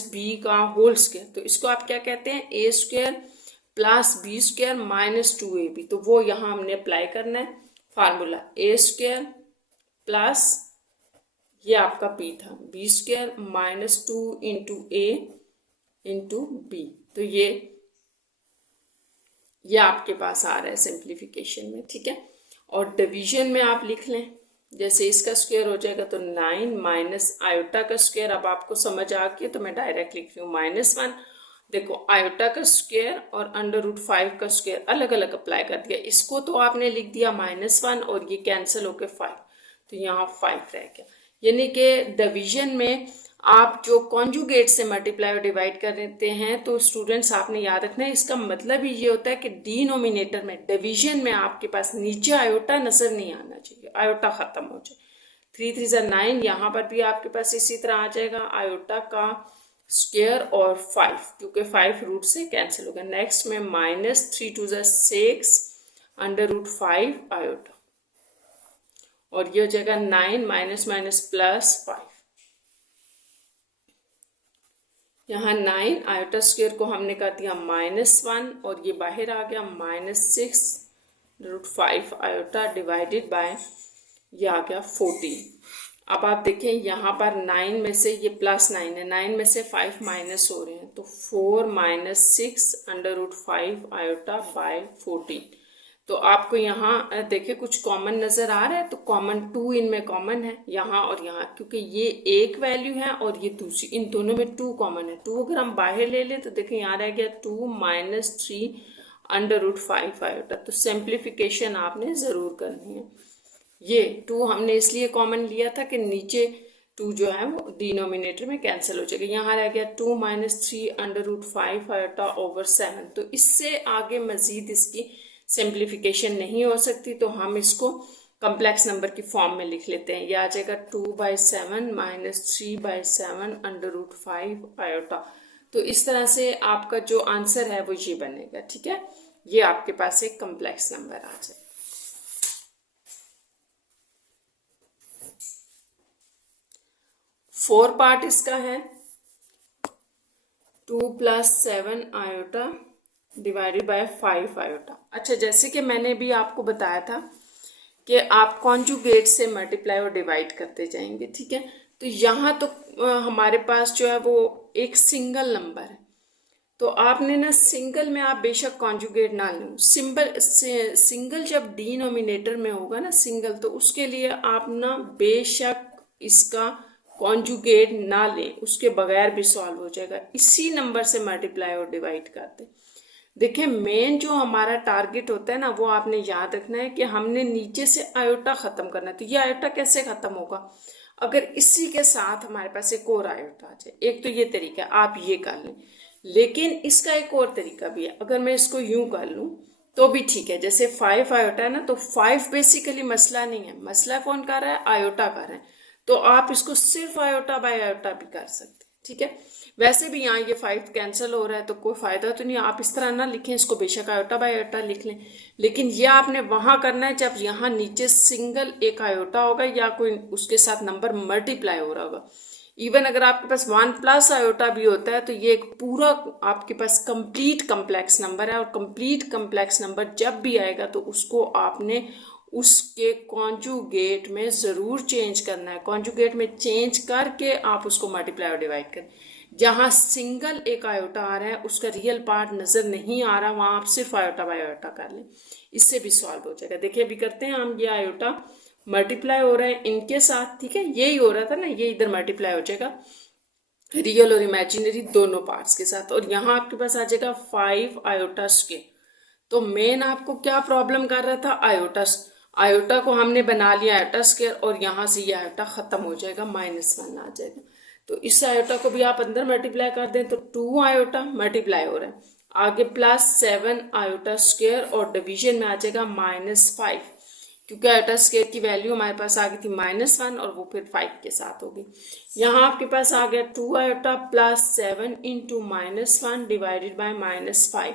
- b का होल स्क्वायर, तो इसको आप क्या कहते हैं, a² + b² - 2ab, तो वो यहाँ हमने अप्लाई करना है फार्मूला, a² प्लस ये आपका p था, b² - 2 × a × b, तो ये आपके पास आ रहा है सिंप्लीफिकेशन में, ठीक है। और डिवीजन में आप लिख लें, जैसे इसका स्क्वायर हो जाएगा तो 9 माइनस आयोटा का स्क्वायर। अब आपको समझ आ गया तो मैं डायरेक्ट लिख रही हूँ -1। देखो आयोटा का स्क्वायर और √5 का स्क्वायर अलग अलग अप्लाई कर दिया, इसको तो आपने लिख दिया -1 और ये कैंसिल होके 5, तो यहाँ 5 रह गया। यानी कि डिवीजन में आप जो कॉन्जुगेट से मल्टीप्लाई और डिवाइड कर देते हैं, तो स्टूडेंट्स आपने याद रखना है, इसका मतलब ही ये होता है कि डिनोमिनेटर में, डिवीजन में आपके पास नीचे आयोटा नजर नहीं आना चाहिए, आयोटा खत्म हो जाए। 3 3 = 9, यहाँ पर भी आपके पास इसी तरह आ जाएगा, आयोटा का स्क्वायर और 5, क्योंकि 5 रूट से कैंसिल हो गया। नेक्स्ट में -3 2 = 6 √5 आयोटा, और ये हो जाएगा 9 -+ 5। यहाँ 9 आयोटा स्क्वायर को हमने कर दिया -1 और ये बाहर आ गया -6 √5 आयोटा डिवाइडेड बाय ये आ गया 14। अब आप देखें यहाँ पर 9 में से ये +9 है, 9 में से 5 माइनस हो रहे हैं, तो 4 - 6 √5 आयोटा बाय 14। तो आपको यहाँ देखिए कुछ कॉमन नज़र आ रहा है, तो कॉमन 2 इनमें कॉमन है, यहाँ और यहाँ, क्योंकि ये एक वैल्यू है और ये दूसरी, इन दोनों में 2 कॉमन है। 2 अगर हम बाहर ले लें तो देखिए यहाँ रह गया 2 - 3 √5 आयोटा। तो सिंप्लीफिकेशन आपने ज़रूर करनी है। ये 2 हमने इसलिए कॉमन लिया था कि नीचे 2 जो है वो डिनोमिनेटर में कैंसिल हो जाएगा। यहाँ रह गया 2 - 3 √5 आयोटा ओवर 7। तो इससे आगे मज़ीद इसकी सिंप्लीफिकेशन नहीं हो सकती, तो हम इसको कम्प्लेक्स नंबर की फॉर्म में लिख लेते हैं। यह आ जाएगा 2/7 - 3/7 √5 आयोटा। तो इस तरह से आपका जो आंसर है वो ये बनेगा, ठीक है। ये आपके पास एक कम्प्लेक्स नंबर आ जाएगा। 4 पार्ट इसका है, 2 + 7 आयोटा डिवाइडेड बाय 5 आयोटा। अच्छा, जैसे कि मैंने भी आपको बताया था कि आप कॉन्जुगेट से मल्टीप्लाई और डिवाइड करते जाएंगे, ठीक है। तो यहाँ तो हमारे पास जो है वो एक सिंगल नंबर है, तो आपने ना सिंगल में आप बेशक कॉन्जुगेट ना लें, सिंगल जब डिनोमिनेटर में होगा ना सिंगल, तो उसके लिए आप ना बेशक इसका कॉन्जुगेट ना लें, उसके बगैर भी सॉल्व हो जाएगा। इसी नंबर से मल्टीप्लाई और डिवाइड करते। देखिए मेन जो हमारा टारगेट होता है ना, वो आपने याद रखना है कि हमने नीचे से आयोटा ख़त्म करना है। तो ये आयोटा कैसे ख़त्म होगा, अगर इसी के साथ हमारे पास एक और आयोटा आ जाए। एक तो ये तरीका आप ये कर लें, लेकिन इसका एक और तरीका भी है, अगर मैं इसको यूं कर लूं तो भी ठीक है। जैसे 5 आयोटा है ना, तो 5 बेसिकली मसला नहीं है, मसला कौन कर रहा है, आयोटा कर रहा है। तो आप इसको सिर्फ आयोटा बाय आयोटा भी कर सकते हैं, ठीक है। वैसे भी यहाँ ये 5 कैंसिल हो रहा है तो कोई फायदा तो नहीं, आप इस तरह ना लिखें इसको, बेशक आयोटा बाय आयोटा लिख लें, लेकिन ये आपने वहां करना है जब यहाँ नीचे सिंगल एक आयोटा होगा या कोई उसके साथ नंबर मल्टीप्लाई हो रहा होगा। इवन अगर आपके पास 1 प्लस आयोटा भी होता है तो ये एक पूरा आपके पास कंप्लीट कम्प्लेक्स नंबर है, और कंप्लीट कम्प्लेक्स नंबर जब भी आएगा तो उसको आपने उसके कॉन्जुगेट में ज़रूर चेंज करना है। कॉन्जुगेट में चेंज करके आप उसको मल्टीप्लाई और डिवाइड करें। जहाँ सिंगल एक आयोटा आ रहा है उसका रियल पार्ट नज़र नहीं आ रहा, वहाँ आप सिर्फ आयोटा बाय आयोटा कर लें, इससे भी सॉल्व हो जाएगा। देखिए अभी करते हैं हम, ये आयोटा मल्टीप्लाई हो रहा है इनके साथ, ठीक है, यही हो रहा था ना, ये इधर मल्टीप्लाई हो जाएगा रियल और इमेजिनरी दोनों पार्ट्स के साथ, और यहाँ आपके पास आ जाएगा 5 आयोटा स्क्वायर। तो मेन आपको क्या प्रॉब्लम कर रहा था, आयोटा, आयोटा को हमने बना लिया आयोटा स्क्वायर, और यहाँ से ये आयोटा खत्म हो जाएगा, -1 आ जाएगा। तो इस आयोटा को भी आप अंदर मल्टीप्लाई कर दें तो 2 आयोटा मल्टीप्लाई हो रहा है, आगे +7 आयोटा स्क्वायर, और डिवीजन में आ जाएगा -5, क्योंकि आयोटा स्क्वायर की वैल्यू हमारे पास आ गई थी -1 और वो फिर 5 के साथ होगी। यहाँ आपके पास आ गया 2 iota +7 into -1 divided by -5।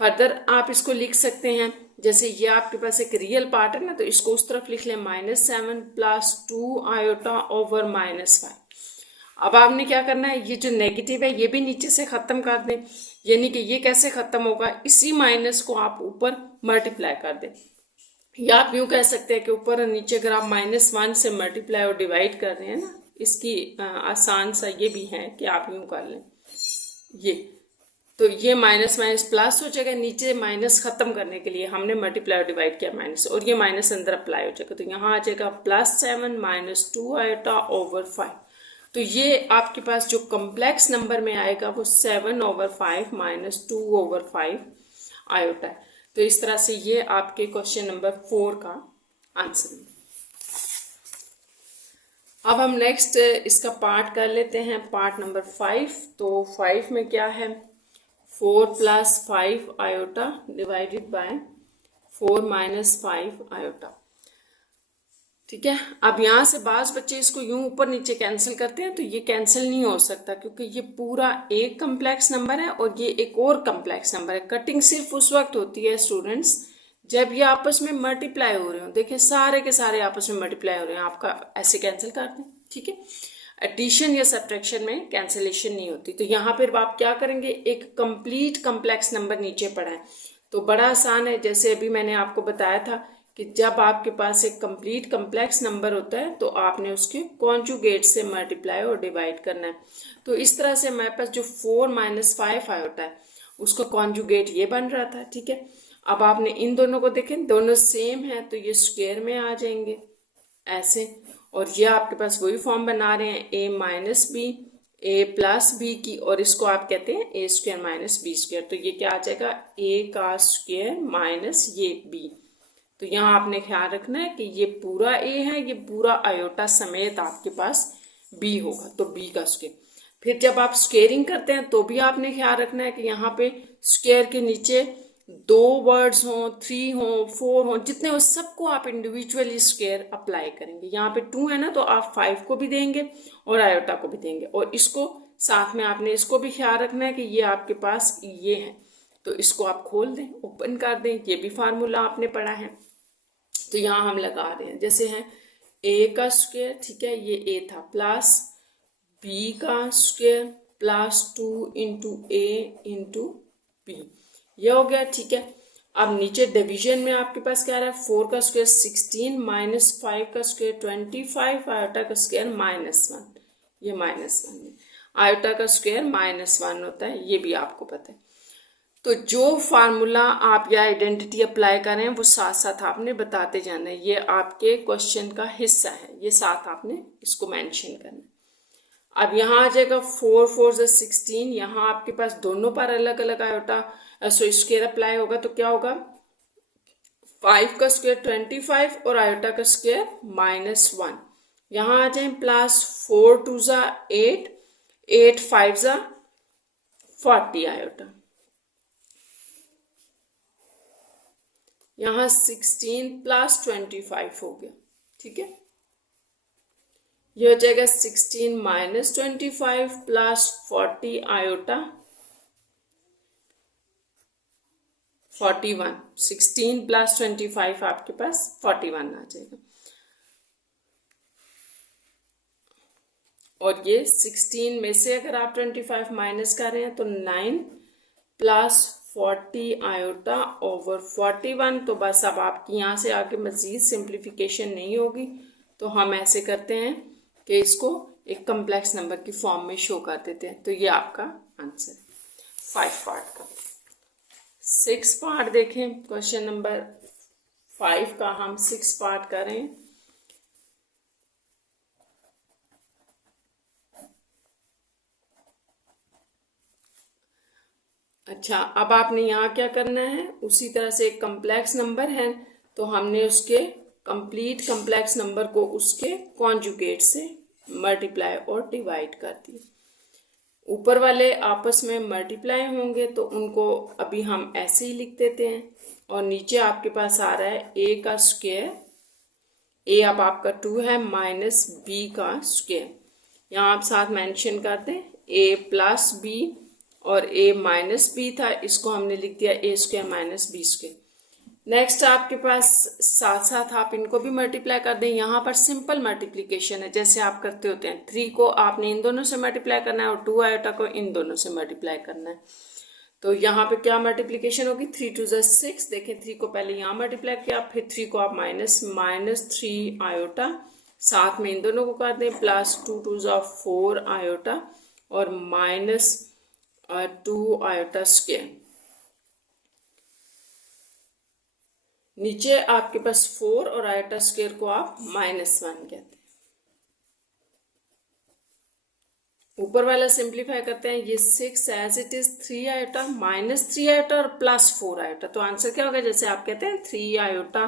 Further आप इसको लिख सकते हैं, जैसे ये आपके पास एक रियल पार्ट है ना, तो इसको उस तरफ लिख लें, -7 + 2 आयोटा ओवर -5। अब आपने क्या करना है, ये जो नेगेटिव है ये भी नीचे से खत्म कर दें, यानी कि ये कैसे खत्म होगा, इसी माइनस को आप ऊपर मल्टीप्लाई कर दें, या आप यूँ कह सकते हैं कि ऊपर और नीचे अगर आप -1 से मल्टीप्लाई और डिवाइड कर रहे हैं ना, इसकी आसान सा ये भी है कि आप यूँ कर लें, ये तो ये माइनस माइनस प्लस हो जाएगा, नीचे माइनस खत्म करने के लिए हमने मल्टीप्लाई और डिवाइड किया माइनस, और ये माइनस अंदर अप्लाई हो जाएगा, तो यहाँ आ जाएगा +7 - 2 आयोटा ओवर 5। तो ये आपके पास जो कम्प्लेक्स नंबर में आएगा वो 7/5 - 2/5 आयोटा है। तो इस तरह से ये आपके क्वेश्चन नंबर 4 का आंसर है। अब हम नेक्स्ट इसका पार्ट कर लेते हैं, पार्ट नंबर 5। तो 5 में क्या है, 4 + 5 आयोटा डिवाइडेड बाय 4 - 5 आयोटा, ठीक है। अब यहाँ से बाज बच्चे इसको यूं ऊपर नीचे कैंसिल करते हैं, तो ये कैंसिल नहीं हो सकता क्योंकि ये पूरा एक कम्प्लेक्स नंबर है और ये एक और कम्प्लेक्स नंबर है। कटिंग सिर्फ उस वक्त होती है स्टूडेंट्स जब ये आपस में मल्टीप्लाई हो रहे हो। देखिए सारे के सारे आपस में मल्टीप्लाई हो रहे हैं, आपका ऐसे कैंसिल कर दें, ठीक है। एडिशन या सब्ट्रैक्शन में कैंसिलेशन नहीं होती। तो यहाँ पर आप क्या करेंगे, एक कंप्लीट कम्प्लेक्स नंबर नीचे पड़ा है तो बड़ा आसान है। जैसे अभी मैंने आपको बताया था कि जब आपके पास एक कंप्लीट कम्प्लेक्स नंबर होता है तो आपने उसके कॉन्जुगेट से मल्टीप्लाई और डिवाइड करना है। तो इस तरह से हमारे पास जो 4 - 5 आयोटा है उसका कॉन्जुगेट ये बन रहा था, ठीक है। अब आपने इन दोनों को देखें, दोनों सेम है तो ये स्क्वायर में आ जाएंगे ऐसे, और ये आपके पास वही फॉर्म बना रहे हैं a - b a+b की, और इसको आप कहते हैं a² - b²। तो ये क्या आ जाएगा, a का स्क्वायर माइनस ये b। तो यहाँ आपने ख्याल रखना है कि ये पूरा a है, ये पूरा आयोटा समेत आपके पास b होगा, तो b का स्क्वायर। फिर जब आप स्क्वेयरिंग करते हैं तो भी आपने ख्याल रखना है कि यहाँ पे स्क्वायर के नीचे 2 वर्ड्स हों, 3 हों, 4 हों, जितने हो सबको आप इंडिविजुअली स्क्वायर अप्लाई करेंगे। यहाँ पे 2 है ना, तो आप 5 को भी देंगे और आयोटा को भी देंगे, और इसको साथ में आपने इसको भी ख्याल रखना है कि ये आपके पास ये है, तो इसको आप खोल दें, ओपन कर दें। ये भी फार्मूला आपने पढ़ा है, तो यहाँ हम लगा रहे हैं, जैसे है a का स्क्वायर, ठीक है, ये a था, प्लस b का square plus 2 into a into b, ये हो गया, ठीक है। अब नीचे डिवीजन में आपके पास क्या रहा है, 4 का स्क्वायर 16 माइनस 5 का स्क्वायर 25 आयोटा का स्क्वायर -1, ये -1 है, आयोटा का स्क्वायर -1 होता है, ये भी आपको पता है। तो जो फार्मूला आप या आइडेंटिटी अप्लाई कर रहे हैं वो साथ साथ आपने बताते जाना है, ये आपके क्वेश्चन का हिस्सा है, ये साथ आपने इसको मेंशन करना है। अब यहाँ आ जाएगा 4 × 4 = 16, यहाँ आपके पास दोनों पर अलग अलग आयोटा स्क्वायर अप्लाई होगा, तो क्या होगा, 5 का स्क्वायर 25 और आयोटा का स्क्वायर -1। यहाँ आ जाए प्लस 4 × 2 = 8, 8 × 5 = 40 आयोटा। यहाँ 16 प्लस 25 हो गया, ठीक है। ये हो जाएगा 16 माइनस 25 प्लस 40 आयोटा 41। 16 प्लस 25 आपके पास 41 आ जाएगा। और ये 16 में से अगर आप 25 माइनस कर रहे हैं तो 9 प्लस 40 आयोटा ओवर 41। तो बस अब आपकी यहाँ से आगे मजीद सिंप्लीफिकेशन नहीं होगी, तो हम ऐसे करते हैं कि इसको एक कम्प्लेक्स नंबर की फॉर्म में शो कर देते हैं। तो ये आपका आंसर है 5 पार्ट का। 6 पार्ट देखें, क्वेश्चन नंबर 5 का हम 6 पार्ट करें। अच्छा, अब आपने यहाँ क्या करना है, उसी तरह से एक कम्प्लेक्स नंबर है तो हमने उसके कंप्लीट कम्प्लेक्स नंबर को उसके कॉन्जुगेट से मल्टीप्लाई और डिवाइड कर दिया। ऊपर वाले आपस में मल्टीप्लाई होंगे तो उनको अभी हम ऐसे ही लिख देते हैं। और नीचे आपके पास आ रहा है ए का स्क्वायर, ए अब आपका 2 है, माइनस बी का स्क्वायर। यहाँ आप साथ मेंशन करते हैं ए प्लस बी, और ए माइनस बी था, इसको हमने लिख दिया A square minus B square. Next आपके पास साथ साथ आप इनको भी मल्टीप्लाई कर दें। यहाँ पर सिंपल मल्टीप्लिकेशन है, जैसे आप करते होते हैं। 3 को आपने इन दोनों से मल्टीप्लाई करना है और 2 आयोटा को इन दोनों से मल्टीप्लाई करना है। तो यहाँ पे क्या मल्टीप्लिकेशन होगी, 3 2 ज़ा 6। देखें 3 को पहले यहाँ मल्टीप्लाई किया, फिर 3 को आप माइनस 3 आयोटा, साथ में इन दोनों को कर दें प्लस 2 2 ज़ा 4 आयोटा और माइनस 2 आयोटा स्क्वायर। नीचे आपके पास 4 और आयोटा स्क्वायर को आप -1 कहते हैं। ऊपर वाला सिंप्लीफाई करते हैं, ये 6 as it is 3 iota minus 3 iota और प्लस 4 आयोटा। तो आंसर क्या होगा, जैसे आप कहते हैं 3 आयोटा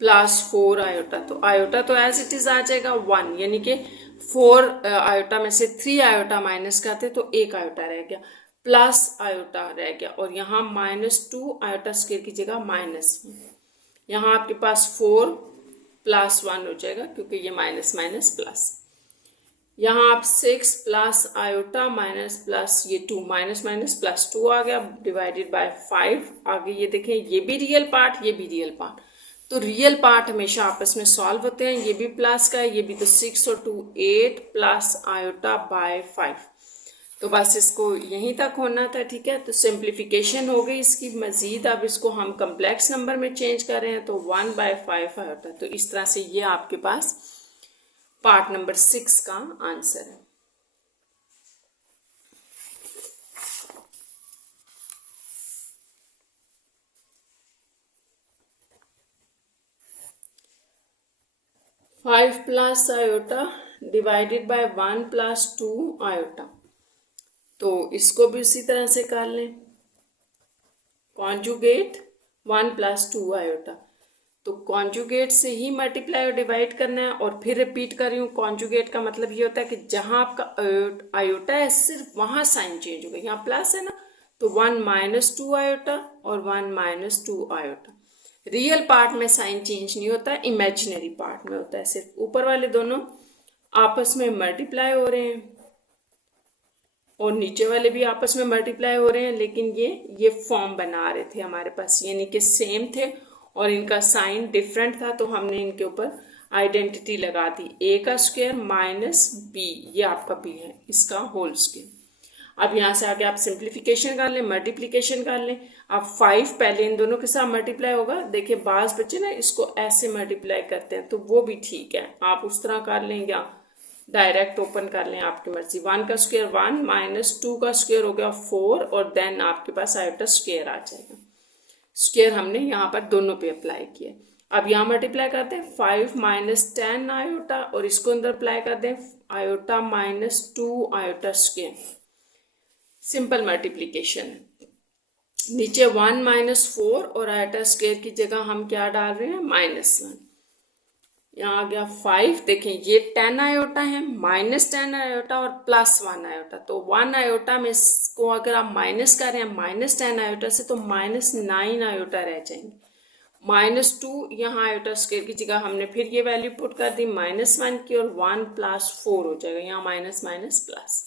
प्लस 4 आयोटा, तो आयोटा तो एज इट इज आ जाएगा 1, यानी कि 4 आयोटा में से 3 आयोटा माइनस करते तो 1 आयोटा रह गया, प्लस आयोटा रह गया, और यहाँ -2 आयोटा स्क्वायर की जगह -1। यहाँ आपके पास 4 प्लस 1 हो जाएगा क्योंकि ये माइनस माइनस प्लस। यहाँ आप 6 प्लस आयोटा माइनस प्लस ये 2 माइनस माइनस प्लस 2 आ गया, डिवाइडेड बाय 5। आगे ये देखें, ये भी रियल पार्ट, ये भी रियल पार्ट। तो रियल पार्ट हमेशा आपस में सॉल्व होते हैं। ये भी प्लस का है, ये भी, तो 6 और 2 8 प्लस आयोटा बाय 5। तो बस इसको यहीं तक होना था, ठीक है। तो सिंप्लीफिकेशन हो गई इसकी। मजीद अब इसको हम कम्प्लेक्स नंबर में चेंज कर रहे हैं तो 1/5 आयोटा। तो इस तरह से ये आपके पास पार्ट नंबर 6 का आंसर है। Five plus iota divided bye 1 plus 2 iota. तो इसको भी उसी तरह से कर लें, कॉन्जुगेट 1 प्लस 2 आयोटा। तो कॉन्जुगेट से ही मल्टीप्लाई और डिवाइड करना है। और फिर रिपीट कर रही हूँ, कॉन्जुगेट का मतलब ये होता है कि जहां आपका आयोटा है सिर्फ वहां साइन चेंज होगा। यहाँ प्लस है ना, तो 1 - 2 आयोटा और 1 - 2 आयोटा। रियल पार्ट में साइन चेंज नहीं होता, इमेजिनरी पार्ट में होता है। सिर्फ ऊपर वाले दोनों आपस में मल्टीप्लाई हो रहे हैं और नीचे वाले भी आपस में मल्टीप्लाई हो रहे हैं, लेकिन ये फॉर्म बना रहे थे हमारे पास, यानी कि सेम थे और इनका साइन डिफरेंट था। तो हमने इनके ऊपर आइडेंटिटी लगा दी, ए का स्क्वायर माइनस बी, ये आपका बी है, इसका होल स्क्वायर। अब यहाँ से आगे आप सिंप्लीफिकेशन कर लें, मल्टीप्लिकेशन कर लें। अब 5 पहले इन दोनों के साथ मल्टीप्लाई होगा। देखिए बाज बच्चे ना इसको ऐसे मल्टीप्लाई करते हैं, तो वो भी ठीक है, आप उस तरह कर लें या डायरेक्ट ओपन कर लें, आपकी मर्जी। 1 का स्क्वायर 1 माइनस 2 का स्क्वायर हो गया 4, और देन आपके पास आयोटा स्क्वायर आ जाएगा। स्क्वायर हमने यहाँ पर दोनों पे अप्लाई किया। अब यहाँ मल्टीप्लाई करते हैं, 5 - 10 आयोटा, और इसको अंदर अप्लाई कर दें iota -2 iota square. Simple multiplication है। नीचे 1 - 4 और आयोटा स्क्वायर की जगह हम क्या डाल रहे हैं, -1। यहाँ आ गया 5। देखें ये 10 आयोटा है, -10 आयोटा और +1 आयोटा। तो 1 आयोटा में इसको अगर आप माइनस कर रहे हैं -10 आयोटा से, तो -9 आयोटा रह जाएंगे। -2 यहाँ आयोटा स्क्वायर की जगह हमने फिर ये वैल्यू पुट कर दी -1 की, और 1 + 4 हो जाएगा, यहाँ माइनस माइनस प्लस।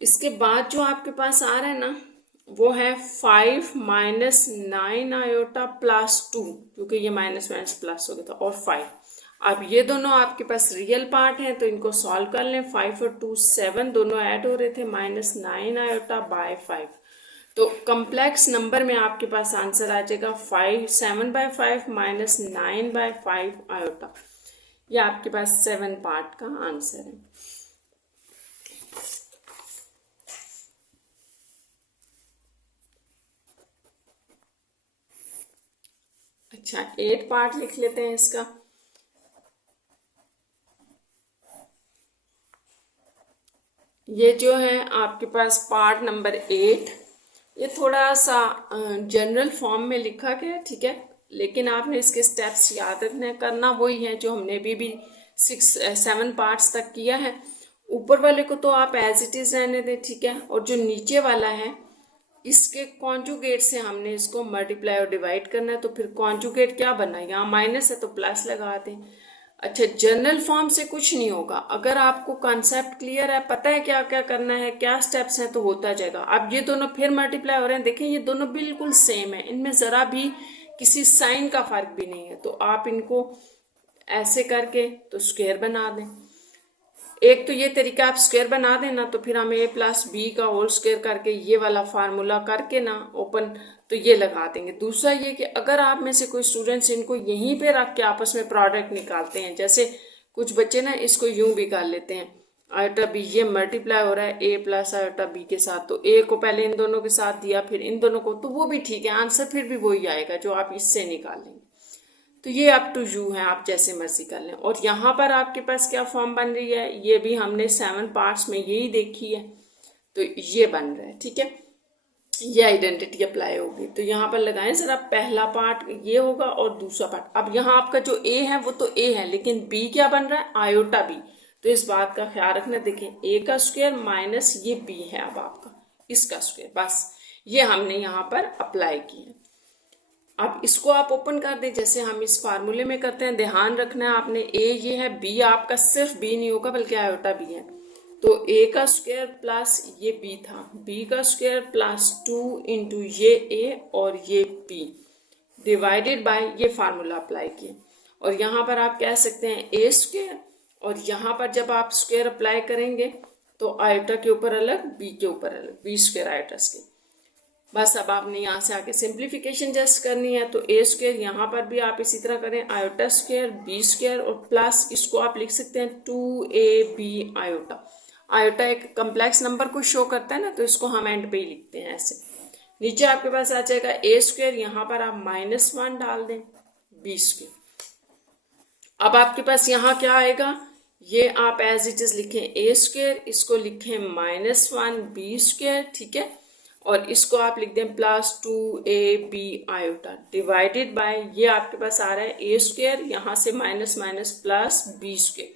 इसके बाद जो आपके पास आ रहा है ना, वो है 5 - 9 आयोटा +2, क्योंकि ये माइनस माइनस प्लस हो गया था, और 5। अब ये दोनों आपके पास रियल पार्ट हैं, तो इनको सॉल्व कर लें। 5 और 2 7, दोनों ऐड हो रहे थे, -9 आयोटा बाय 5। तो कम्प्लेक्स नंबर में आपके पास आंसर आ जाएगा 7/5 -9/5 आयोटा। ये आपके पास 7 पार्ट का आंसर है। अच्छा, 8 पार्ट लिख लेते हैं इसका। ये जो है आपके पास पार्ट नंबर 8, ये थोड़ा सा जनरल फॉर्म में लिखा गया है, ठीक है, लेकिन आपने इसके स्टेप्स याद रखने, करना वही है जो हमने भी 7 पार्ट्स तक किया है। ऊपर वाले को तो आप एज इट इज रहने दें, ठीक है, और जो नीचे वाला है इसके कॉन्जुगेट से हमने इसको मल्टीप्लाई और डिवाइड करना है। तो फिर कॉन्जुगेट क्या बनना है, यहाँ माइनस है तो प्लस लगा दें। अच्छा, जनरल फॉर्म से कुछ नहीं होगा, अगर आपको कॉन्सेप्ट क्लियर है, पता है क्या क्या करना है, क्या स्टेप्स हैं, तो होता जाएगा। अब ये दोनों फिर मल्टीप्लाई हो रहे हैं, देखें ये दोनों बिल्कुल सेम है, इनमें ज़रा भी किसी साइन का फर्क भी नहीं है। तो आप इनको ऐसे करके तो स्क्वायर बना दें। एक तो ये तरीका आप स्क्वायर बना देना, तो फिर हम a + b का होल स्क्वायर करके ये वाला फार्मूला करके ना ओपन तो ये लगा देंगे। दूसरा ये कि अगर आप में से कोई स्टूडेंट्स इनको यहीं पे रख के आपस में प्रोडक्ट निकालते हैं, जैसे कुछ बच्चे ना इसको यूं भी कर लेते हैं, आयोटा b ये मल्टीप्लाई हो रहा है a + आयोटा b के साथ, तो a को पहले इन दोनों के साथ दिया फिर इन दोनों को, तो वो भी ठीक है, आंसर फिर भी वही आएगा जो आप इससे निकालेंगे। तो ये अप टू यू है, आप जैसे मर्जी कर लें। और यहाँ पर आपके पास क्या फॉर्म बन रही है, ये भी हमने 7 पार्ट्स में यही देखी है, तो ये बन रहा है, ठीक है, ये आइडेंटिटी अप्लाई होगी। तो यहाँ पर लगाएं जरा, पहला पार्ट ये होगा और दूसरा पार्ट। अब यहाँ आपका जो ए है वो तो ए है, लेकिन बी क्या बन रहा है, आयोटा बी। तो इस बात का ख्याल रखना, देखें ए का स्क्वायर माइनस ये बी है अब आपका, इसका स्क्वायर, बस ये हमने यहाँ पर अप्लाई किया। अब इसको आप ओपन कर दें जैसे हम इस फार्मूले में करते हैं। ध्यान रखना है आपने, ए ये है, बी आपका सिर्फ बी नहीं होगा बल्कि आयोटा बी है। तो ए का स्क्वायर प्लस ये बी था, बी का स्क्वायर +2 इंटू ये ए और ये बी डिवाइडेड बाय ये फार्मूला अप्लाई किए। और यहाँ पर आप कह सकते हैं ए स्क्वायर, और यहाँ पर जब आप स्क्वायर अप्लाई करेंगे तो आयोटा के ऊपर अलग, बी के ऊपर अलग, बी स्क्वायर आयोटा स्क्वायर। बस अब आपने यहाँ से आके सिंप्लीफिकेशन जस्ट करनी है। तो ए स्क्वायर यहाँ पर भी आप इसी तरह करें, आयोटा स्क्वायर बी स्क्वायर, और प्लस इसको आप लिख सकते हैं 2ab आयोटा। आयोटा एक कम्प्लेक्स नंबर को शो करता है ना, तो इसको हम एंड पे ही लिखते हैं ऐसे। नीचे आपके पास आ जाएगा ए स्क्वायर, यहाँ पर आप -1 डाल दें, बी स्क्वायर। अब आपके पास यहाँ क्या आएगा, ये आप एज इट इज लिखें ए स्क्वायर, इसको लिखें -1 बी स्क्वायर, ठीक है, और इसको आप लिख दें +2ab आयोटा डिवाइडेड बाय ये आपके पास आ रहा है ए स्क्वायर, यहाँ से minus minus plus B square.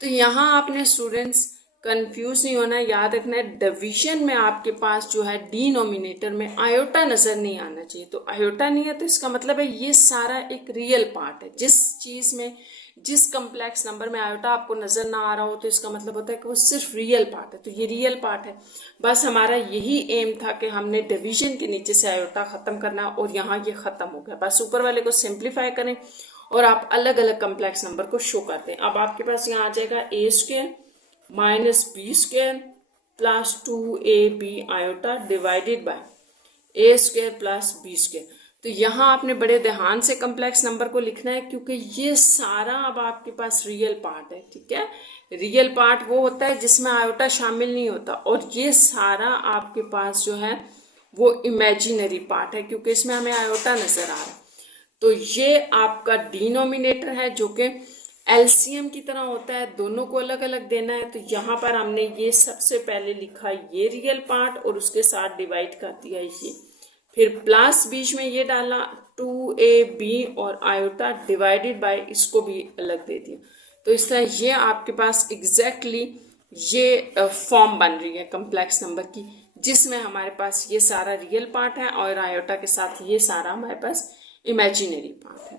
तो यहाँ आपने स्टूडेंट्स कंफ्यूज नहीं होना, याद रखना है डिवीजन में आपके पास जो है डिनोमिनेटर में आयोटा नजर नहीं आना चाहिए। तो आयोटा नहीं है तो इसका मतलब है ये सारा एक रियल पार्ट है। जिस चीज में, जिस कम्प्लेक्स नंबर में आयोटा आपको नजर ना आ रहा हो, तो इसका मतलब होता है कि वो सिर्फ रियल पार्ट है। तो ये रियल पार्ट है। बस हमारा यही एम था कि हमने डिवीजन के नीचे से आयोटा खत्म करना, और यहाँ ये खत्म हो गया। बस ऊपर वाले को सिंप्लीफाई करें और आप अलग अलग कम्प्लेक्स नंबर को शो करते हैं। अब आपके पास यहाँ आ जाएगा A square minus B square +2ab iota divided by A square plus B square. तो यहाँ आपने बड़े ध्यान से कम्प्लेक्स नंबर को लिखना है, क्योंकि ये सारा अब आपके पास रियल पार्ट है, ठीक है। रियल पार्ट वो होता है जिसमें आयोटा शामिल नहीं होता, और ये सारा आपके पास जो है वो इमेजिनरी पार्ट है, क्योंकि इसमें हमें आयोटा नजर आ रहा है। तो ये आपका डिनोमिनेटर है जो कि एलसीएम की तरह होता है, दोनों को अलग अलग देना है। तो यहाँ पर हमने ये सबसे पहले लिखा ये रियल पार्ट और उसके साथ डिवाइड कर दिया ये, फिर प्लस बीच में ये डाला 2ab और आयोटा डिवाइडेड बाय इसको भी अलग दे दिया। तो इस तरह ये आपके पास एग्जैक्टली ये फॉर्म बन रही है कम्प्लेक्स नंबर की, जिसमें हमारे पास ये सारा रियल पार्ट है और आयोटा के साथ ये सारा हमारे पास इमेजिनरी पार्ट है।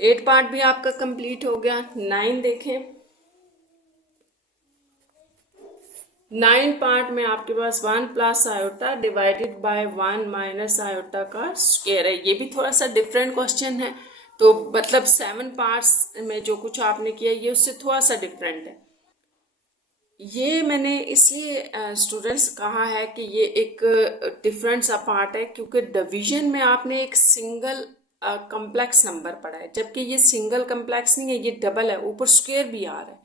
8 पार्ट भी आपका कंप्लीट हो गया। 9 देखें। 9 पार्ट में आपके पास 1 plus iota divided bye 1 minus iota का स्क्वायर है। ये भी थोड़ा सा डिफरेंट क्वेश्चन है, तो मतलब 7 पार्ट्स में जो कुछ आपने किया ये उससे थोड़ा सा डिफरेंट है। ये मैंने इसलिए स्टूडेंट्स कहा है कि ये एक डिफरेंट सा पार्ट है, क्योंकि डिवीजन में आपने एक सिंगल कम्प्लेक्स नंबर पढ़ा है, जबकि ये सिंगल कम्प्लेक्स नहीं है, ये डबल है, ऊपर स्क्वायर भी आ रहा है।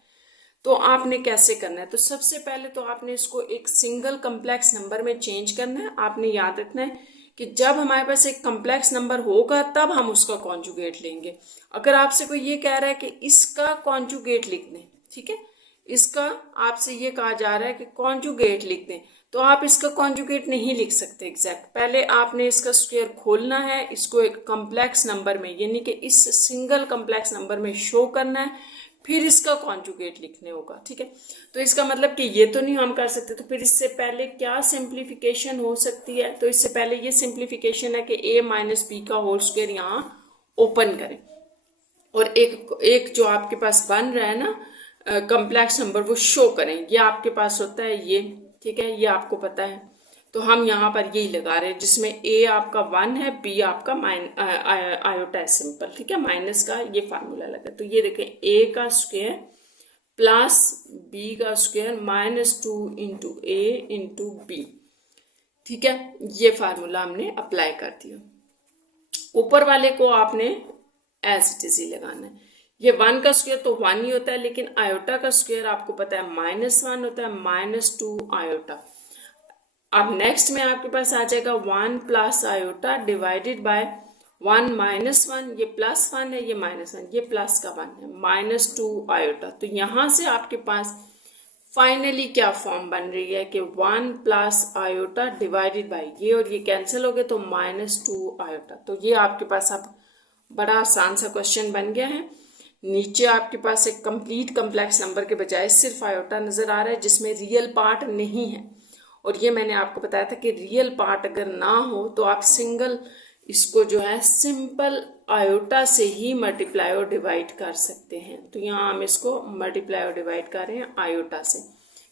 तो आपने कैसे करना है? तो सबसे पहले तो आपने इसको एक सिंगल कम्प्लेक्स नंबर में चेंज करना है। आपने याद रखना है कि जब हमारे पास एक कम्प्लेक्स नंबर होगा तब हम उसका कॉन्जुगेट लेंगे। अगर आपसे कोई ये कह रहा है कि इसका कॉन्जुगेट लिख दें, ठीक है, इसका आपसे ये कहा जा रहा है कि कॉन्जुगेट लिख दें, तो आप इसका कॉन्जुगेट नहीं लिख सकते एग्जैक्ट। पहले आपने इसका स्क्वायर खोलना है, इसको एक कम्प्लेक्स नंबर में यानी कि इस सिंगल कम्प्लेक्स नंबर में शो करना है, फिर इसका कॉन्जुगेट लिखने होगा, ठीक है। तो इसका मतलब कि ये तो नहीं हम कर सकते, तो फिर इससे पहले क्या सिंप्लीफिकेशन हो सकती है? तो इससे पहले ये सिंप्लीफिकेशन है कि a माइनस बी का होल स्क्वायर यहाँ ओपन करें और एक जो आपके पास बन रहा है ना कम्प्लेक्स नंबर वो शो करें। ये आपके पास होता है ये, ठीक है, ये आपको पता है। तो हम यहाँ पर यही लगा रहे हैं, जिसमें a आपका 1 है, b आपका आयोटा है सिंपल, ठीक है, माइनस का ये फार्मूला लगा। तो ये देखें a का स्क्वायर प्लस b का square minus 2 into a into b, ठीक है, ये फार्मूला हमने अप्लाई कर दिया। ऊपर वाले को आपने एज इट इज ही लगाना है। ये 1 का स्क्वायर तो 1 ही होता है, लेकिन आयोटा का स्क्वायर आपको पता है -1 होता है, -2 आयोटा। अब नेक्स्ट में आपके पास आ जाएगा 1 plus iota divided bye 1 minus 1, ये +1 है, ये -1, ये प्लस का 1 है, -2 आयोटा। तो यहां से आपके पास फाइनली क्या फॉर्म बन रही है कि 1 प्लस आयोटा डिवाइडेड बाय ये और ये कैंसिल हो गए तो -2 आयोटा। तो ये आपके पास अब बड़ा आसान सा क्वेश्चन बन गया है। नीचे आपके पास एक कंप्लीट कम्प्लेक्स नंबर के बजाय सिर्फ आयोटा नजर आ रहा है, जिसमें रियल पार्ट नहीं है। और ये मैंने आपको बताया था कि रियल पार्ट अगर ना हो तो आप सिंगल इसको जो है सिंपल आयोटा से ही मल्टीप्लाई और डिवाइड कर सकते हैं। तो यहाँ हम इसको मल्टीप्लाई और डिवाइड कर रहे हैं आयोटा से,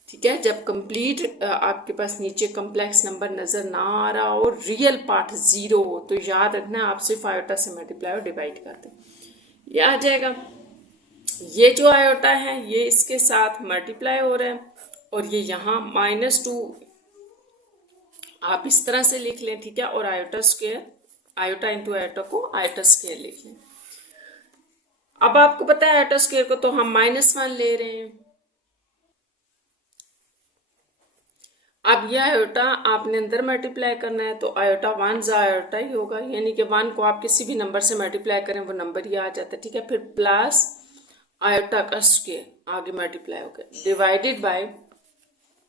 ठीक है। जब कंप्लीट आपके पास नीचे कम्प्लेक्स नंबर नजर ना आ रहा हो, रियल पार्ट 0 हो, तो याद रखना आप सिर्फ आयोटा से मल्टीप्लाई और डिवाइड करते हैं, ये आ जाएगा। ये जो आयोटा है ये इसके साथ मल्टीप्लाई हो रहा है और ये यहाँ -2 आप इस तरह से लिख लें, ठीक है, और iota square, iota into iota को आयोटा स्क्वायर लिख लें। अब आपको पता है आयोटा स्क्वायर को तो हम -1 ले रहे हैं। अब यह आयोटा आपने अंदर मल्टीप्लाई करना है, तो आयोटा 1 जा आयोटा ही होगा, यानी कि 1 को आप किसी भी नंबर से मल्टीप्लाई करें वो नंबर ही आ जाता है, ठीक है। फिर प्लस आयोटा का स्क्वायर आगे मल्टीप्लाई हो गया डिवाइडेड बाय,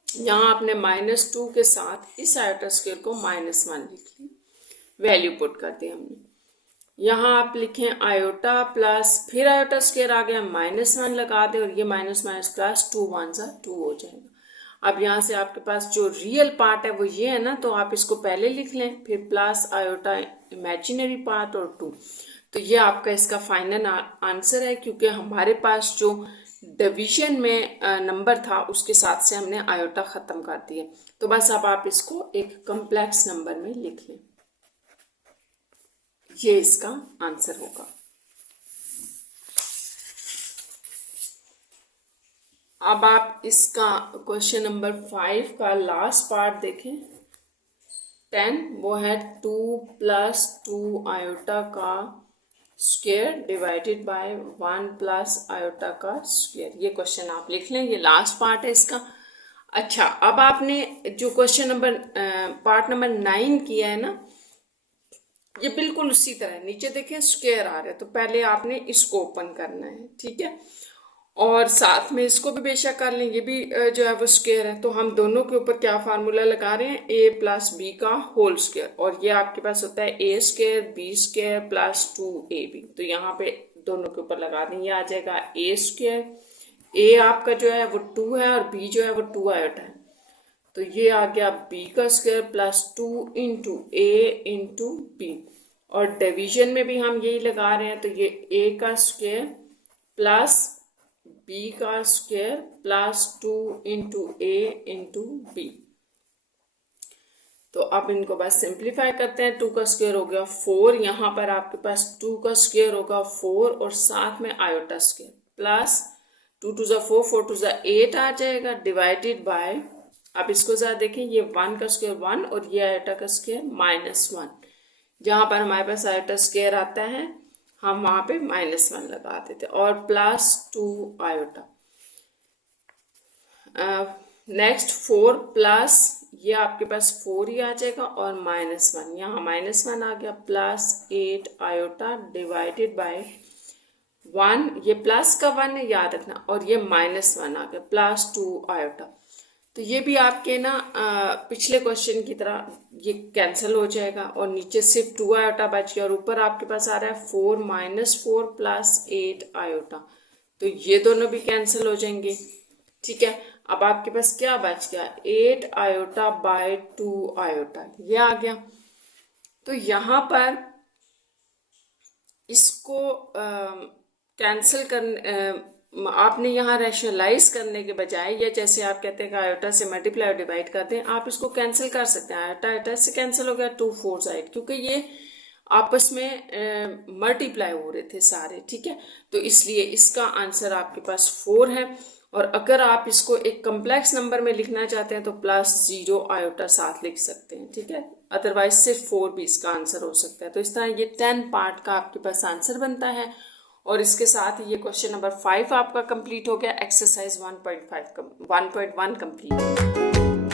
यहाँ आपने -2 के साथ इस आयोटा स्क्वायर को -1 लिख ली, वैल्यू पुट कर दी हमने। यहाँ आप लिखें आयोटा प्लस फिर आयोटा स्क्वायर आ गया, -1 लगा दे और ये माइनस माइनस प्लस 2 1 जा 2 हो जाएगा। अब यहाँ से आपके पास जो रियल पार्ट है वो ये है ना, तो आप इसको पहले लिख लें, फिर प्लस आयोटा इमेजिनरी पार्ट और 2। तो ये आपका इसका फाइनल आंसर है, क्योंकि हमारे पास जो डिवीजन में नंबर था उसके साथ से हमने आयोटा खत्म कर दिया। तो बस अब आप इसको एक कम्प्लेक्स नंबर में लिख लें, ये इसका आंसर होगा। अब आप इसका क्वेश्चन नंबर 5 का लास्ट पार्ट देखें, 10, वो है 2 + 2 आयोटा का square divided by 1 plus iota का स्क्वायर। ये क्वेश्चन आप लिख लें, ये लास्ट पार्ट है इसका। अच्छा, अब आपने जो क्वेश्चन नंबर पार्ट नंबर 9 किया है ना, ये बिल्कुल उसी तरह नीचे देखें स्क्वायर आ रहा है, तो पहले आपने इसको ओपन करना है, ठीक है, और साथ में इसको भी बेशक कर लें, ये भी जो है वो स्क्वायर है। तो हम दोनों के ऊपर क्या फार्मूला लगा रहे हैं, ए प्लस बी का होल स्क्वायर, और ये आपके पास होता है A square B square plus 2ab। तो यहाँ पे दोनों के ऊपर लगा दें, ये आ जाएगा ए स्क्वायर, ए आपका जो है वो 2 है और बी जो है वो 2 आयोटा है, तो ये आ गया बी का स्क्वायर प्लस 2 इंटू ए इंटू बी। और डिवीजन में भी हम यही लगा रहे हैं, तो ये ए का स्क्वायर प्लस बी का स्क्वायर प्लस 2 इंटू ए इंटू बी। तो अब इनको बस सिंप्लीफाई करते हैं। 2 का स्क्वायर हो गया 4, यहाँ पर आपके पास 2 का स्क्वायर होगा 4 और साथ में आयोटा स्क्वायर प्लस 2 टू ज़ा 4, 4 टू ज़ा 8 आ जाएगा, डिवाइडेड बाय, अब इसको ज़रा देखें, ये 1 का स्क्वायर 1 और ये आयोटा का स्क्वायर -1। जहाँ पर हमारे पास आयोटा स्क्वायर आता है हम वहाँ पे -1 लगा देते और प्लस 2 आयोटा। नेक्स्ट 4 प्लस ये आपके पास 4 ही आ जाएगा और -1, यहाँ -1 आ गया, प्लस 8 आयोटा डिवाइडेड बाय 1, ये प्लस का 1 है याद रखना, और ये -1 आ गया, प्लस 2 आयोटा। तो ये भी आपके ना पिछले क्वेश्चन की तरह ये कैंसिल हो जाएगा और नीचे सिर्फ 2 आयोटा बच गया और ऊपर आपके पास आ रहा है 4 -4 प्लस 8 आयोटा, तो ये दोनों भी कैंसिल हो जाएंगे। ठीक है, अब आपके पास क्या बच गया, 8 आयोटा बाय 2 आयोटा, ये आ गया। तो यहाँ पर इसको कैंसिल कर आपने यहाँ रैशनलाइज करने के बजाय, या जैसे आप कहते हैं कि आयोटा से मल्टीप्लाई और डिवाइड कर दें, आप इसको कैंसिल कर सकते हैं। आयोटा आयोटा से कैंसिल हो गया, 2 4 8, क्योंकि ये आपस में मल्टीप्लाई हो रहे थे सारे। ठीक है, तो इसलिए इसका आंसर आपके पास 4 है। और अगर आप इसको एक कम्प्लेक्स नंबर में लिखना चाहते हैं तो +0 आयोटा साथ लिख सकते हैं। ठीक है, अदरवाइज सिर्फ 4 भी इसका आंसर हो सकता है। तो इस तरह ये 10 पार्ट का आपके पास आंसर बनता है। और इसके साथ ये क्वेश्चन नंबर 5 आपका कंप्लीट हो गया, एक्सरसाइज 1.1 कंप्लीट।